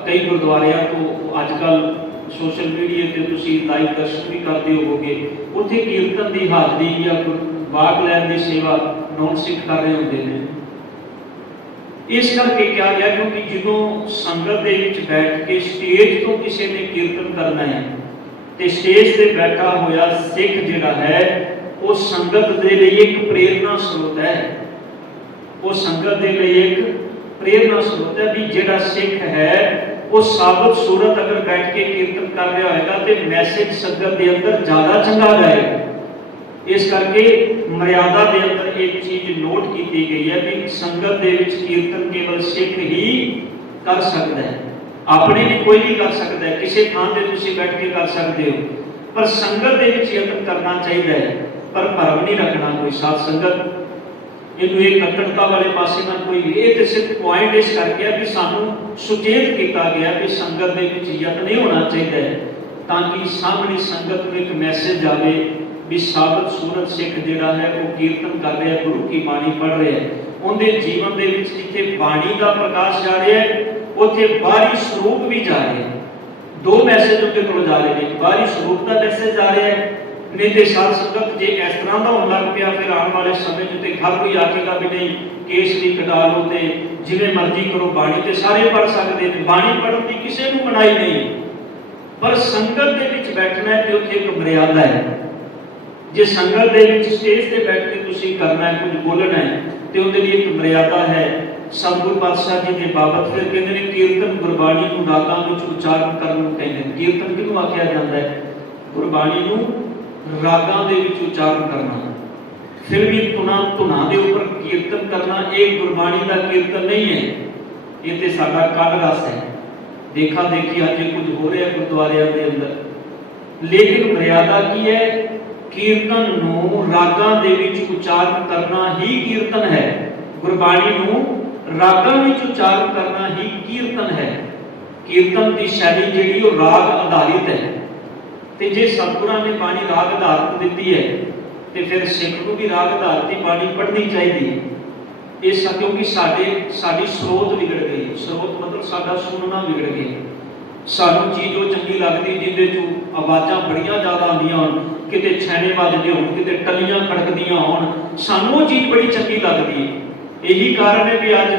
ਕਈ ਗੁਰਦੁਆਰਿਆਂ ਤੋਂ ਅੱਜ ਕੱਲ੍ਹ ਸੋਸ਼ਲ ਮੀਡੀਆ ਤੇ ਤੁਸੀਂ ਲਾਈਵ ਦਰਸ਼ਨ ਵੀ ਕਰਦੇ ਹੋਵੋਗੇ, ਉੱਥੇ ਕੀਰਤਨ ਦੀ ਹਾਜ਼ਰੀ ਜਾਂ ਬਾਗ ਲੈਣ ਦੀ ਸੇਵਾ ਨੌਨ ਸਿੱਖ ਕਰ ਰਹੇ ਹੁੰਦੇ ਨੇ। ਇਸ ਕਰਕੇ ਕਿਹਾ ਗਿਆ ਕਿਉਂਕਿ ਜਦੋਂ ਸੰਗਤ ਦੇ ਵਿੱਚ ਬੈਠ ਕੇ ਸਟੇਜ ਤੋਂ ਕਿਸੇ ਨੇ ਕੀਰਤਨ ਕਰਨਾ ਹੈ ਤੇ ਸਟੇਜ ਤੇ ਬੈਠਾ ਹੋਇਆ ਸਿੱਖ ਜਿਹੜਾ ਹੈ ਉਹ ਸੰਗਤ ਦੇ ਲਈ ਇੱਕ ਪ੍ਰੇਰਨਾ ਸਰੋਤ ਹੈ। ਉਹ ਸੰਗਤ ਦੇ ਲਈ ਇੱਕ ਪ੍ਰੇਰਨਾ ਸਰੋਤ ਹੈ ਵੀ ਜਿਹੜਾ ਸਿੱਖ ਹੈ ਉਹ ਸਾਬਤ ਸੂਰਤ ਅਗਰ ਬੈਠ ਕੇ ਕੀਰਤਨ ਕਰ ਰਿਹਾ ਹੋਏਗਾ ਤੇ ਮੈਸੇਜ ਸੰਗਤ ਦੇ ਅੰਦਰ ਜ਼ਿਆਦਾ ਚੰਗਾ ਜਾਏਗਾ। ਇਸ ਕਰਕੇ ਮਰਿਆਦਾ ਦੇ ਅੰਦਰ ਇੱਕ ਚੀਜ਼ ਨੋਟ ਕੀਤੀ ਗਈ ਹੈ ਵੀ ਸੰਗਤ ਦੇ ਵਿੱਚ ਕੀਰਤਨ ਕੇਵਲ ਸਿੱਖ ਹੀ ਕਰ ਸਕਦਾ ਹੈ। ਆਪਣੇ ਲਈ ਕੋਈ ਵੀ ਕਰ ਸਕਦਾ ਹੈ, ਕਿਸੇ ਥਾਂ ਤੇ ਤੁਸੀਂ ਬੈਠ ਕੇ ਕਰ ਸਕਦੇ ਹੋ, ਪਰ ਸੰਗਤ ਦੇ ਵਿੱਚ ਯਤਨ ਕਰਨਾ ਚਾਹੀਦਾ ਹੈ। ਪਰ ਭਰਮ ਨਹੀਂ ਰੱਖਣਾ ਕੋਈ ਸਾਧ ਸੰਗਤ, ਇਹਨੂੰ ਇਹ ਕੱਟੜਤਾ ਵਾਲੇ ਪਾਸੇ ਨਾਲ ਕੋਈ। ਇਹ ਤੇ ਸਿਰਫ ਪੁਆਇੰਟ ਇਸ ਕਰਕੇ ਹੈ ਵੀ ਸਾਨੂੰ ਸੁਚੇਤ ਕੀਤਾ ਗਿਆ ਵੀ ਸੰਗਤ ਦੇ ਵਿੱਚ ਯਤਨ ਨਹੀਂ ਹੋਣਾ ਚਾਹੀਦਾ ਹੈ ਤਾਂ ਕਿ ਸਾਹਮਣੀ ਸੰਗਤ ਨੂੰ ਇੱਕ ਮੈਸੇਜ ਆਵੇ ਵੀ ਸਾਬਤ ਸੂਰਤ ਸਿੱਖ ਜਿਹੜਾ ਹੈ ਉਹ ਕੀਰਤਨ ਕਰ ਰਿਹਾ, ਗੁਰੂ ਕੀ ਬਾਣੀ ਪੜ੍ਹ ਰਿਹਾ ਹੈ। ਉਹਦੇ ਜੀਵਨ ਦੇ ਵਿੱਚ ਜਿੱਥੇ ਬਾਣੀ ਦਾ ਪ੍ਰਕਾਸ਼ ਜਾ ਰਿਹਾ ਹੈ ਉੱਥੇ ਬਾਹਰੀ ਸਰੂਪ ਵੀ ਜਾ ਰਿਹਾ ਹੈ। ਦੋ ਮੈਸੇਜ ਉਹਦੇ ਕੋਲ ਜਾ ਰਹੇ ਨੇ, ਬਾਹਰੀ ਸਰੂਪ ਦਾ ਮੈਸੇਜ ਜਾ ਰਿਹਾ ਹੈ। ਨਹੀਂ ਤੇ ਸਾਧ ਸੰਗਤ ਜੇ ਇਸ ਤਰ੍ਹਾਂ ਦਾ ਹੋਣ ਲੱਗ ਪਿਆ ਫਿਰ ਆਉਣ ਵਾਲੇ ਸਮੇਂ 'ਚ ਤੇ ਹਰ ਕੋਈ ਆਖੇਗਾ ਵੀ ਨਹੀਂ ਕੇਸ ਦੀ ਕਟਾ ਲਓ ਤੇ ਜਿਵੇਂ ਮਰਜ਼ੀ ਕਰੋ, ਬਾਣੀ ਤੇ ਸਾਰੇ ਪੜ੍ਹ ਸਕਦੇ ਨੇ, ਬਾਣੀ ਪੜ੍ਹਨ ਦੀ ਕਿਸੇ ਨੂੰ ਮਨਾਹੀ ਨਹੀਂ, ਪਰ ਸੰਗਤ ਦੇ ਵਿੱਚ ਬੈਠਣਾ ਹੈ ਤੇ ਉੱਥੇ ਇੱਕ ਮਰਿਆਦਾ ਹੈ। ਜੇ ਸੰਗਤ ਦੇ ਵਿੱਚ ਸਟੇਜ ਤੇ ਬੈਠ ਕੇ ਤੁਸੀਂ ਕਰਨਾ ਹੈ, ਕੁਝ ਬੋਲਣਾ ਹੈ ਤੇ ਉਹਦੇ ਲਈ ਇੱਕ ਮਰਿਆਦਾ ਹੈ। ਸਤਿਗੁਰੂ ਪਾਤਸ਼ਾਹ ਜੀ ਦੇ ਬਾਬਤ ਫਿਰ ਕਹਿੰਦੇ ਨੇ ਕੀਰਤਨ ਗੁਰਬਾਣੀ ਨੂੰ ਰਾਗਾਂ ਵਿੱਚ ਉਚਾਰਨ ਕਰਨ ਨੂੰ ਕਹਿੰਦੇ ਨੇ। ਕੀਰਤਨ ਕਿਹਨੂੰ ਆਖਿਆ ਜਾਂਦਾ ਹੈ? ਗੁਰਬਾਣੀ ਨੂੰ ਰਾਗਾਂ ਦੇ ਵਿੱਚ ਉਚਾਰਨ ਕਰਨਾ। ਫਿਰ ਵੀ ਧੁਨਾਂ ਦੇ ਉੱਪਰ ਕੀਰਤਨ ਕਰਨਾ ਇਹ ਗੁਰਬਾਣੀ ਦਾ ਕੀਰਤਨ ਨਹੀਂ ਹੈ, ਇਹ ਤੇ ਸਾਡਾ ਕੰਨ ਰਸ ਹੈ। ਦੇਖਾ ਦੇਖੀ ਅੱਜ ਕੁਝ ਹੋ ਰਿਹਾ ਗੁਰਦੁਆਰਿਆਂ ਦੇ ਅੰਦਰ, ਲੇਕਿਨ ਮਰਿਆਦਾ ਕੀ ਹੈ? ਕੀਰਤਨ ਨੂੰ ਰਾਗਾਂ ਦੇ ਵਿੱਚ ਉਚਾਰਨ ਕਰਨਾ ਹੀ ਕੀਰਤਨ ਹੈ। ਗੁਰਬਾਣੀ ਨੂੰ ਰਾਗਾਂ ਵਿੱਚ ਉਚਾਰਨ ਕਰਨਾ ਹੀ ਕੀਰਤਨ ਹੈ। ਕੀਰਤਨ ਦੀ ਸ਼ੈਲੀ ਜਿਹੜੀ ਉਹ ਰਾਗ ਆਧਾਰਿਤ ਹੈ ਤੇ ਜੇ ਸਤਿਗੁਰਾਂ ਨੇ ਬਾਣੀ ਰਾਗ ਆਧਾਰਿਤ ਦਿੱਤੀ ਹੈ ਤੇ ਫਿਰ ਸਿੱਖ ਨੂੰ ਵੀ ਰਾਗ ਆਧਾਰਿਤ ਦੀ ਬਾਣੀ ਪੜ੍ਹਨੀ ਚਾਹੀਦੀ ਹੈ। ਇਸ ਕਿਉਂਕਿ ਸਾਡੀ ਸਰੋਤ ਵਿਗੜ ਗਈ। ਸਰੋਤ ਮਤਲਬ ਸਾਡਾ ਸੁਣਨਾ ਵਿਗੜ ਗਿਆ। ਸਾਨੂੰ ਚੀਜ਼ ਉਹ ਚੰਗੀ ਲੱਗਦੀ ਜਿਹਦੇ 'ਚ ਆਵਾਜ਼ਾਂ ਬੜੀਆਂ ਜ਼ਿਆਦਾ ਆਉਂਦੀਆਂ ਹੋਣ, ਕਿਤੇ ਛੈਣੇ ਵੱਜਦੇ ਹੋਣ, ਕਿਤੇ ਟੱਲੀਆਂ ਖੜਕਦੀਆਂ ਹੋਣ, ਸਾਨੂੰ ਉਹ ਚੀਜ਼ ਬੜੀ ਚੰਗੀ ਲੱਗਦੀ ਹੈ। ਇਹੀ ਕਾਰਨ ਹੈ ਵੀ ਅੱਜ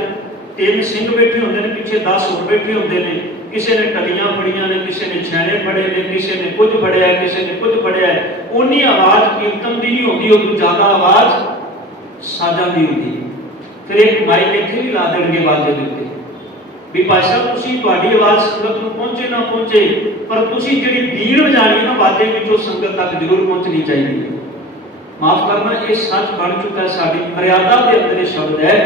3 ਸਿੰਘ ਬੈਠੇ ਹੁੰਦੇ ਨੇ, ਪਿੱਛੇ 10 ਹੋਰ ਬੈਠੇ ਹੁੰਦੇ ਨੇ। ਕਿਸੇ ਨੇ ਟੱਲੀਆਂ ਫੜੀਆਂ ਨੇ, ਕਿਸੇ ਨੇ ਛੈਣੇ ਫੜੇ ਨੇ, ਕਿਸੇ ਨੇ ਕੁਝ ਫੜਿਆ, ਕਿਸੇ ਨੇ ਕੁਝ ਫੜਿਆ। ਉਨੀ ਆਵਾਜ਼ ਕੀਰਤਨ ਦੀ ਨਹੀਂ ਹੁੰਦੀ, ਉਹ ਜ਼ਿਆਦਾ ਆਵਾਜ਼ ਸਾਜ਼ਾਂ ਦੀ ਹੁੰਦੀ। ਫਿਰ ਇੱਕ ਮਾਈਕ ਇੱਥੇ ਵੀ ਲਾ ਦੇਣਗੇ ਵਾਜੇ ਦੇ ਉੱਤੇ ਵੀ ਭਾਈ ਸਾਹਿਬ ਤੁਸੀਂ ਤੁਹਾਡੀ ਆਵਾਜ਼ ਸੰਗਤ ਨੂੰ ਪਹੁੰਚੇ ਨਾ ਪਹੁੰਚੇ, ਪਰ ਤੁਸੀਂ ਜਿਹੜੀ ਬੀੜ ਵਜਾਣੀ ਨਾ ਵਾਜੇ ਵਿੱਚ ਉਹ ਸੰਗਤ ਤੱਕ ਜ਼ਰੂਰ ਪਹੁੰਚਣੀ ਚਾਹੀਦੀ ਹੈ। ਮਾਫ ਕਰਨਾ, ਇਹ ਸੱਚ ਬਣ ਚੁੱਕਾ ਸਾਡੀ ਮਰਿਆਦਾ ਦੇ ਅੰਦਰ ਇਹ ਸ਼ਬਦ ਹੈ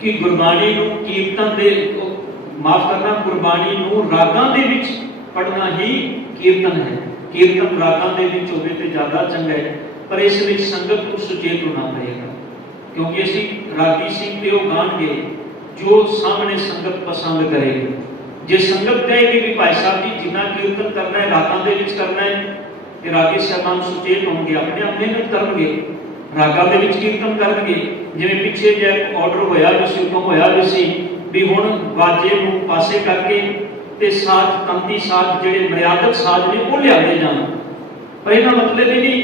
ਕਿ ਗੁਰਬਾਣੀ ਨੂੰ ਕੀਰਤਨ ਦੇ ਮਾਫ ਕਰਨਾ ਗੁਰਬਾਣੀ ਨੂੰ ਰਾਗਾਂ ਦੇ ਵਿੱਚ ਪੜ੍ਹਨਾ ਹੀ ਕੀਰਤਨ ਹੈ। ਕੀਰਤਨ ਰਾਗਾਂ ਦੇ ਵਿੱਚ ਹੋਵੇ ਤੇ ਜ਼ਿਆਦਾ ਚੰਗਾ ਹੈ, ਪਰ ਇਸ ਵਿੱਚ ਸੰਗਤ ਨੂੰ ਸੁਚੇਤ ਹੋਣਾ ਪਏਗਾ ਕਿਉਂਕਿ ਅਸੀਂ ਰਾਗੀ ਸਿੰਘ ਤੇ ਉਹ ਗਾਣਗੇ ਜੋ ਸਾਹਮਣੇ ਸੰਗਤ ਪਸੰਦ ਕਰੇਗੀ। ਜੇ ਸੰਗਤ ਕਹੇਗੀ ਵੀ ਭਾਈ ਸਾਹਿਬ ਜੀ ਜਿੰਨਾ ਕੀਰਤਨ ਕਰਨਾ ਹੈ ਰਾਗਾਂ ਦੇ ਵਿੱਚ ਕਰਨਾ ਹੈ ਤੇ ਰਾਗੀ ਸਾਹਿਬਾਨ ਸੁਚੇਤ ਹੋਣਗੇ, ਆਪਣੇ ਆਪ ਮਿਹਨਤ ਕਰਨਗੇ, ਰਾਗਾਂ ਦੇ ਵਿੱਚ ਕੀਰਤਨ ਕਰਨਗੇ। ਜਿਵੇਂ ਪਿੱਛੇ ਜੇ ਆਰਡਰ ਹੋਇਆ ਵੀ ਸੀ, ਹੁਕਮ ਹੋਇਆ ਵੀ ਸੀ ਵੀ ਹੁਣ ਵਾਜੇ ਨੂੰ ਪਾਸੇ ਕਰਕੇ ਤੇ ਸਾਜ਼ ਤੰਤੀ ਸਾਜ਼ ਜਿਹੜੇ ਮਰਿਆਦਕ ਸਾਜ਼ ਨੇ ਉਹ ਲਿਆਉਂਦੇ ਜਾਣ। ਪਰ ਇਹਦਾ ਮਤਲਬ ਇਹ ਨਹੀਂ,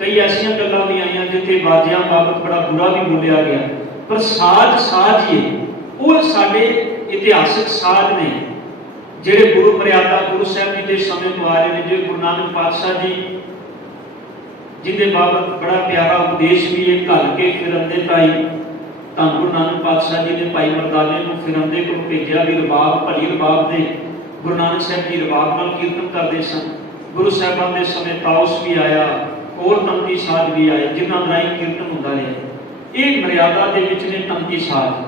ਕਈ ਐਸੀਆਂ ਗੱਲਾਂ ਵੀ ਆਈਆਂ ਜਿੱਥੇ ਵਾਜਿਆਂ ਬਾਬਤ ਬੜਾ ਬੁਰਾ ਵੀ ਬੋਲਿਆ ਗਿਆ, ਪਰ ਸਾਜ਼ ਹੀ ਉਹ ਸਾਡੇ ਇਤਿਹਾਸਕ ਸਾਜ਼ ਨੇ ਜਿਹੜੇ ਗੁਰੂ ਮਰਿਆਦਾ ਗੁਰੂ ਸਾਹਿਬ ਜੀ ਦੇ ਸਮੇਂ ਤੋਂ ਆ ਰਹੇ ਨੇ। ਜਿਵੇਂ ਗੁਰੂ ਨਾਨਕ ਪਾਤਸ਼ਾਹ ਜੀ ਜਿਹਦੇ ਬਾਬਤ ਬੜਾ ਪਿਆਰਾ ਉਪਦੇਸ਼ ਵੀ ਇਹ ਘੱਲ ਕੇ ਫਿਰਨ ਦੇ ਤਾਈ ਧੰਨ ਗੁਰੂ ਨਾਨਕ ਪਾਤਸ਼ਾਹ ਜੀ ਨੇ ਭਾਈ ਮਰਦਾਨੇ ਨੂੰ ਫਿਰੰਦੇ ਕੋਲ ਭੇਜਿਆ ਵੀ ਰਬਾਬ ਭਲੀ ਰਬਾਬ ਦੇ ਗੁਰੂ ਨਾਨਕ ਸਾਹਿਬ ਜੀ ਰਬਾਬ ਨਾਲ ਕੀਰਤਨ ਕਰਦੇ ਸਨ। ਗੁਰੂ ਸਾਹਿਬਾਨ ਦੇ ਸਮੇਂ ਤਾਉਸ ਵੀ ਆਇਆ, ਹੋਰ ਤੰਤੀ ਸਾਜ ਵੀ ਆਏ ਜਿਨ੍ਹਾਂ ਦਾ ਕੀਰਤਨ ਹੁੰਦਾ ਰਿਹਾ। ਇਹ ਮਰਿਆਦਾ ਦੇ ਵਿੱਚ ਨੇ ਤੰਤੀ ਸਾਜ,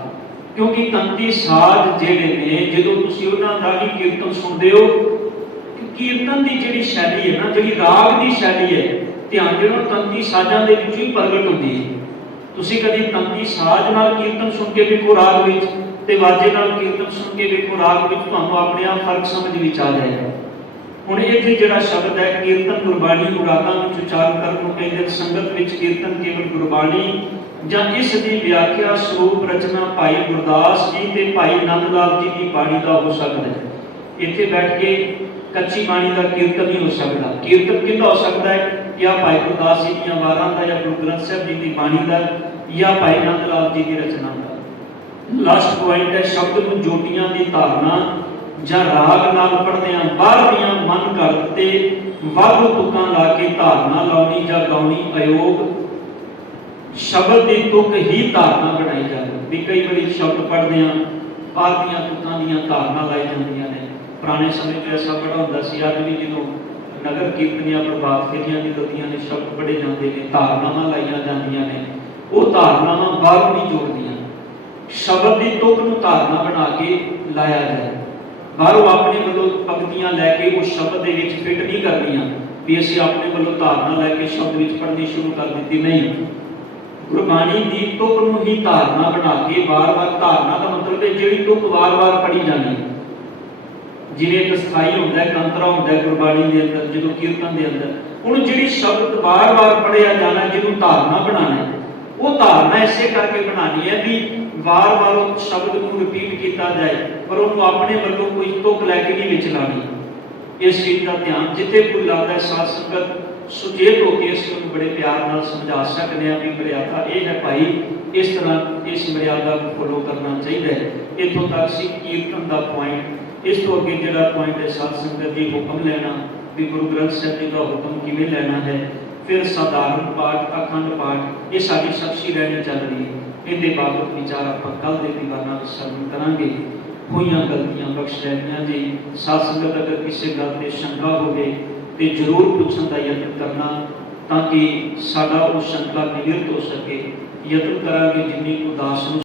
ਕਿਉਂਕਿ ਤੰਤੀ ਸਾਜ ਜਿਹੜੇ ਨੇ ਜਦੋਂ ਤੁਸੀਂ ਉਹਨਾਂ ਦਾ ਹੀ ਕੀਰਤਨ ਸੁਣਦੇ ਹੋ, ਕੀਰਤਨ ਦੀ ਜਿਹੜੀ ਸ਼ੈਲੀ ਹੈ ਨਾ, ਜਿਹੜੀ ਰਾਗ ਦੀ ਸ਼ੈਲੀ ਹੈ, ਧਿਆਨ ਦਿਓ ਤੰਤੀ ਸਾਜਾਂ ਦੇ ਵਿੱਚ ਹੀ ਪ੍ਰਗਟ ਹੁੰਦੀ ਹੈ। ਤੁਸੀਂ ਕਦੀ ਤੰਤੀ ਸਾਜ ਨਾਲ ਕੀਰਤਨ ਸੁਣ ਕੇ ਵੇਖੋ ਰਾਗ ਵਿੱਚ, ਤੇ ਵਾਜੇ ਨਾਲ ਕੀਰਤਨ ਸੁਣ ਕੇ ਵੇਖੋ ਰਾਗ ਵਿੱਚ, ਤੁਹਾਨੂੰ ਆਪਣੇ ਆਪ ਫਰਕ ਸਮਝ ਵਿੱਚ ਆ ਜਾਏਗਾ। ਹੁਣ ਇੱਥੇ ਜਿਹੜਾ ਸ਼ਬਦ ਹੈ ਕੀਰਤਨ ਗੁਰਬਾਣੀ ਨੂੰ ਰਾਗਾਂ ਵਿੱਚ ਉਚਾਰਨ ਕਰਨ ਨੂੰ ਕਹਿੰਦੇ, ਸੰਗਤ ਵਿੱਚ ਕੀਰਤਨ ਕੇਵਲ ਗੁਰਬਾਣੀ ਜਾਂ ਇਸ ਦੀ ਵਿਆਖਿਆ ਸਰੂਪ ਰਚਨਾ ਭਾਈ ਗੁਰਦਾਸ ਜੀ ਤੇ ਭਾਈ ਨੰਦ ਲਾਲ ਜੀ ਦੀ ਬਾਣੀ ਦਾ ਹੋ ਸਕਦਾ ਹੈ। ਇੱਥੇ ਬੈਠ ਕੇ ਕੱਚੀ ਬਾਣੀ ਦਾ ਕੀਰਤਨ ਨਹੀਂ ਹੋ ਸਕਦਾ। ਕੀਰਤਨ ਕਿਹਦਾ ਹੋ ਸਕਦਾ ਹੈ? ਜਾਂ ਭਾਈ ਗੁਰਦਾਸ ਜੀ ਦੀਆਂ ਵਾਰਾਂ ਦਾ, ਜਾਂ ਗੁਰੂ ਗ੍ਰੰਥ ਸਾਹਿਬ ਜੀ ਦੀ ਬਾਣੀ ਦਾ, ਜਾਂ ਭਾਈ ਨੰਦ ਲਾਲ ਜੀ ਦੀ ਰਚਨਾ ਦਾ। ਲਾਸਟ ਪੁਆਇੰਟ ਹੈ ਸ਼ਬਦ ਨੂੰ ਜੋਟੀਆਂ ਦੀ ਧਾਰਨਾ ਜਾਂ ਰਾਗ ਨਾਲ ਪੜ੍ਹਦਿਆਂ ਬਾਹਰ ਦੀਆਂ ਮਨ ਕਰ ਤੇ ਵਾਧੂ ਤੁਕਾਂ ਲਾ ਕੇ ਧਾਰਨਾ ਲਾਉਣੀ ਜਾਂ ਗਾਉਣੀ ਅਯੋਗ। ਸ਼ਬਦ ਦੀ ਤੁਕ ਹੀ ਧਾਰਨਾ ਬਣਾਈ ਜਾਵੇ। ਵੀ ਕਈ ਵਾਰੀ ਸ਼ਬਦ ਪੜ੍ਹਦਿਆਂ ਬਾਹਰ ਦੀਆਂ ਤੁਕਾਂ ਦੀਆਂ ਧਾਰਨਾ ਲਾਈ ਜਾਂਦੀਆਂ ਨੇ। ਪੁਰਾਣੇ ਸਮੇਂ 'ਚ ਐਸਾ ਬੜਾ ਹੁੰਦਾ ਸੀ। ਅੱਜ ਵੀ ਜਦੋਂ ਨਗਰ ਕੀਰਤਨੀਆਂ ਪ੍ਰਭਾਤ ਫੇਰੀਆਂ ਨਿਕਲਦੀਆਂ ਨੇ, ਸ਼ਬਦ ਪੜ੍ਹੇ ਜਾਂਦੇ ਨੇ, ਧਾਰਨਾਵਾਂ ਲਾਈਆਂ ਜਾਂਦੀਆਂ ਨੇ। ਉਹ ਧਾਰਨਾਵਾਂ ਬਾਹਰੋਂ ਨਹੀਂ ਜੋੜਦੀਆਂ। ਸ਼ਬਦ ਦੀ ਤੁਕ ਨੂੰ ਧਾਰਨਾ ਬਣਾ ਕੇ ਲਾਇਆ ਜਾਏ। ਬਾਹਰੋਂ ਆਪਣੇ ਵੱਲੋਂ ਪੰਕਤੀਆਂ ਲੈ ਕੇ ਉਸ ਸ਼ਬਦ ਦੇ ਵਿੱਚ ਫਿੱਟ ਨਹੀਂ ਕਰਨੀਆਂ ਵੀ ਅਸੀਂ ਆਪਣੇ ਵੱਲੋਂ ਧਾਰਨਾ ਲੈ ਕੇ ਸ਼ਬਦ ਵਿੱਚ ਪੜ੍ਹਨੀ ਸ਼ੁਰੂ ਕਰ ਦਿੱਤੀ। ਨਹੀਂ, ਗੁਰਬਾਣੀ ਦੀ ਤੁਕ ਨੂੰ ਹੀ ਧਾਰਨਾ ਬਣਾ ਕੇ ਵਾਰ-ਵਾਰ, ਧਾਰਨਾ ਦਾ ਮਤਲਬ ਹੈ ਜਿਹੜੀ ਤੁਕ ਵਾਰ-ਵਾਰ ਪੜ੍ਹੀ ਜਾਣੀ। ਜਿਵੇਂ ਇੱਕ ਸਥਾਈ ਹੁੰਦਾ ਹੈ, ਕੰਤਰਾ ਹੁੰਦਾ ਹੈ ਗੁਰਬਾਣੀ ਦੇ ਅੰਦਰ, ਜਦੋਂ ਕੀਰਤਨ ਦੇ ਅੰਦਰ ਉਹਨੂੰ ਜਿਹੜੀ ਸ਼ਬਦ ਵਾਰ-ਵਾਰ ਪੜ੍ਹਿਆ ਜਾਣਾ, ਜਿਹਨੂੰ ਧਾਰਨਾ ਬਣਾਉਣਾ, ਉਹ ਧਾਰਨਾ ਇਸੇ ਕਰਕੇ ਬਣਾਉਣੀ ਹੈ ਵੀ ਵਾਰ-ਵਾਰ ਉਹ ਸ਼ਬਦ ਨੂੰ ਰਿਪੀਟ ਕੀਤਾ ਜਾਏ, ਪਰ ਉਹਨੂੰ ਆਪਣੇ ਵੱਲੋਂ ਕੋਈ ਤੁਕ ਲੈ ਕੇ ਨਹੀਂ ਵਿੱਚ ਲਾਣੀ। ਇਸ ਚੀਜ਼ ਦਾ ਧਿਆਨ ਜਿੱਥੇ ਕੋਈ ਲਾਉਂਦਾ, ਸਾਧ ਸੰਗਤ ਸੁਚੇਤ ਹੋ ਕੇ ਅਸੀਂ ਉਹਨੂੰ ਬੜੇ ਪਿਆਰ ਨਾਲ ਸਮਝਾ ਸਕਦੇ ਹਾਂ ਵੀ ਮਰਿਆਦਾ ਇਹ ਹੈ ਭਾਈ, ਇਸ ਤਰ੍ਹਾਂ ਇਸ ਮਰਿਆਦਾ ਨੂੰ ਫੋਲੋ ਕਰਨਾ ਚਾਹੀਦਾ ਹੈ। ਇੱਥੋਂ ਤੱਕ ਸੀ ਕੀਰਤਨ ਦਾ ਪੁਆਇੰਟ। ਇਸ ਤੋਂ ਅੱਗੇ ਜਿਹੜਾ ਪੁਆਇੰਟ ਹੈ ਸਾਧ ਸੰਗਤ ਦੀ ਹੁਕਮ ਲੈਣਾ, ਵੀ ਗੁਰੂ ਗ੍ਰੰਥ ਸਾਹਿਬ ਜੀ ਦਾ ਹੁਕਮ ਕਿਵੇਂ ਲੈਣਾ ਹੈ। ਫਿਰ ਸਾਧਾਰਨ ਪਾਠ, ਅਖੰਡ ਪਾਠ, ਇਹ ਸਾਡੀ ਸ਼ਖਸੀ ਰਹਿਣੀ ਚੱਲ ਰਹੀ ਹੈ। ਇਹਦੇ ਬਾਬਤ ਵਿਚਾਰ ਆਪਾਂ ਕੱਲ ਦੇ ਦੀਵਾਨਾਂ ਵਿੱਚ ਸਰਵਣ ਕਰਾਂਗੇ। ਹੋਈਆਂ ਗਲਤੀਆਂ ਬਖਸ਼ ਲੈਣੀਆਂ ਜੀ। ਸਾਧ ਸੰਗਤ ਅਗਰ ਕਿਸੇ ਗੱਲ ਤੇ ਸ਼ੰਕਾ ਹੋਵੇ ਤੇ ਜ਼ਰੂਰ ਪੁੱਛਣ ਦਾ ਯਤਨ ਕਰਨਾ, ਤਾਂ ਕਿ ਸਾਡਾ ਉਹ ਸ਼ੰਕਾ ਨਿਵਰਤ ਹੋ ਸਕੇ। ਯਤਨ ਕਰਾਂਗੇ ਜਿੰਨੀ ਉਦਾਸ ਨੂੰ